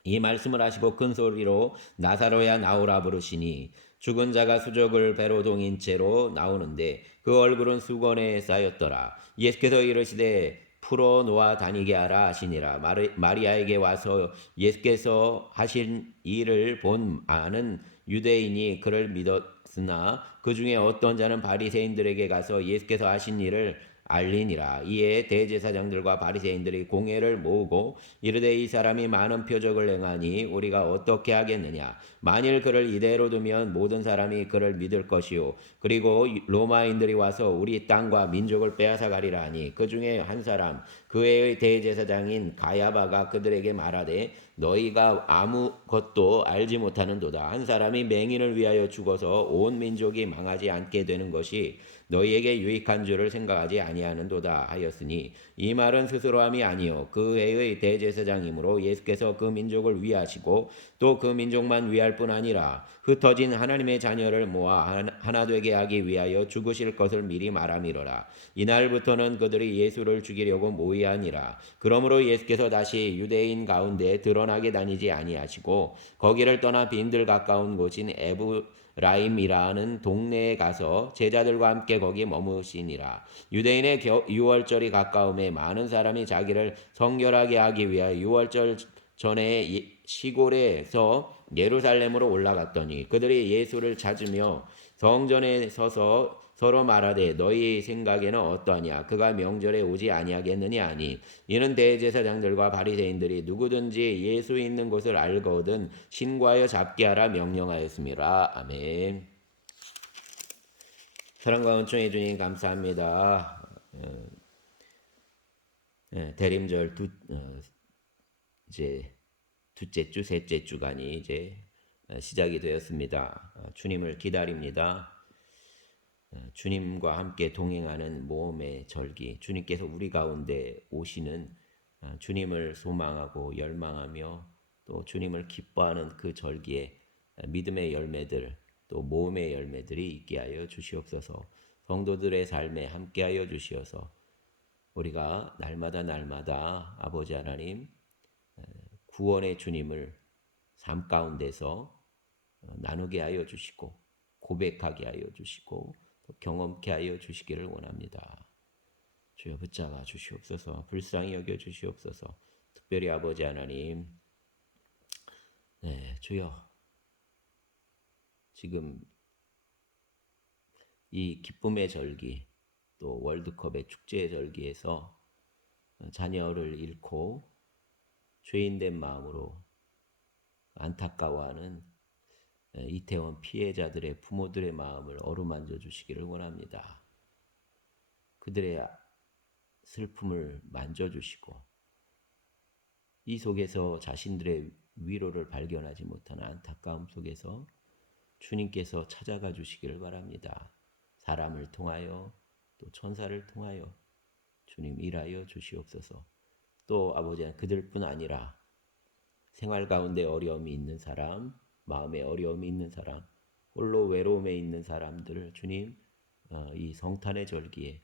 이 말씀을 하시고 큰 소리로 나사로야 나오라 부르시니 죽은 자가 수족을 배로 동인 채로 나오는데 그 얼굴은 수건에 쌓였더라. 예수께서 이르시되 풀어 놓아 다니게 하라 하시니라. 마리아에게 와서 예수께서 하신 일을 본 많은 유대인이 그를 믿었으나 그 중에 어떤 자는 바리새인들에게 가서 예수께서 하신 일을 알리니라. 이에 대제사장들과 바리새인들이 공회를 모으고 이르되 이 사람이 많은 표적을 행하니 우리가 어떻게 하겠느냐. 만일 그를 이대로 두면 모든 사람이 그를 믿을 것이요 그리고 로마인들이 와서 우리 땅과 민족을 빼앗아 가리라 하니 그 중에 한 사람 그의 대제사장인 가야바가 그들에게 말하되 너희가 아무것도 알지 못하는도다. 한 사람이 맹인을 위하여 죽어서 온 민족이 망하지 않게 되는 것이 너희에게 유익한 줄을 생각하지 아니하는도다 하였으니 이 말은 스스로함이 아니요 그 해의 대제사장이므로 예수께서 그 민족을 위하시고 또 그 민족만 위할 뿐 아니라 흩어진 하나님의 자녀를 모아 하나 되게 하기 위하여 죽으실 것을 미리 말함이로라. 이날부터는 그들이 예수를 죽이려고 모의하니라. 그러므로 예수께서 다시 유대인 가운데 드러나게 다니지 아니하시고 거기를 떠나 빈들 가까운 곳인 에브라임이라는 동네에 가서 제자들과 함께 거기 머무시니라. 유대인의 유월절이 가까움에 많은 사람이 자기를 성결하게 하기 위하여 유월절 전에 시골에서 예루살렘으로 올라갔더니 그들이 예수를 찾으며 성전에 서서 서로 말하되 너희 생각에는 어떠하냐 그가 명절에 오지 아니하겠느냐 하니 이는 대제사장들과 바리새인들이 누구든지 예수 있는 곳을 알거든 신고하여 잡게 하라 명령하였습니다. 아멘. 사랑과 은총의 주님 감사합니다. 대림절 이제 둘째 주, 셋째 주간이 이제 시작이 되었습니다. 주님을 기다립니다. 주님과 함께 동행하는 모험의 절기, 주님께서 우리 가운데 오시는 주님을 소망하고 열망하며 또 주님을 기뻐하는 그 절기에 믿음의 열매들, 또 모험의 열매들이 있게 하여 주시옵소서. 성도들의 삶에 함께하여 주시어서 우리가 날마다 아버지 하나님 구원의 주님을 삶 가운데서 나누게 하여 주시고 고백하게 하여 주시고 또 경험케 하여 주시기를 원합니다. 주여 붙잡아 주시옵소서. 불쌍히 여겨 주시옵소서. 특별히 아버지 하나님, 주여 지금 이 기쁨의 절기 또 월드컵의 축제의 절기에서 자녀를 잃고 죄인된 마음으로 안타까워하는 이태원 피해자들의 부모들의 마음을 어루만져 주시기를 원합니다. 그들의 슬픔을 만져주시고 이 속에서 자신들의 위로를 발견하지 못하는 안타까움 속에서 주님께서 찾아가 주시기를 바랍니다. 사람을 통하여 또 천사를 통하여 주님 일하여 주시옵소서. 또 아버지 그들뿐 아니라 생활 가운데 어려움이 있는 사람, 마음에 어려움이 있는 사람, 홀로 외로움에 있는 사람들을 주님 이 성탄의 절기에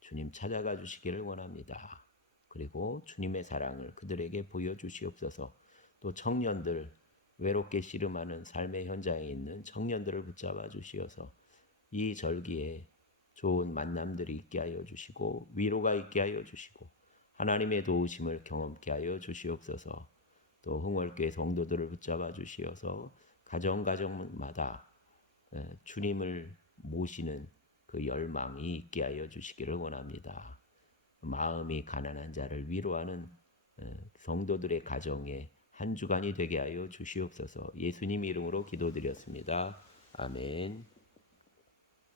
주님 찾아가 주시기를 원합니다. 그리고 주님의 사랑을 그들에게 보여주시옵소서. 또 청년들, 외롭게 씨름하는 삶의 현장에 있는 청년들을 붙잡아 주시어서 이 절기에 좋은 만남들이 있게 하여 주시고 위로가 있게 하여 주시고 하나님의 도우심을 경험케 하여 주시옵소서. 또 흥월교회 성도들을 붙잡아 주시어서 가정마다 주님을 모시는 그 열망이 있게 하여 주시기를 원합니다. 마음이 가난한 자를 위로하는 성도들의 가정에 한 주간이 되게 하여 주시옵소서. 예수님 이름으로 기도드렸습니다. 아멘.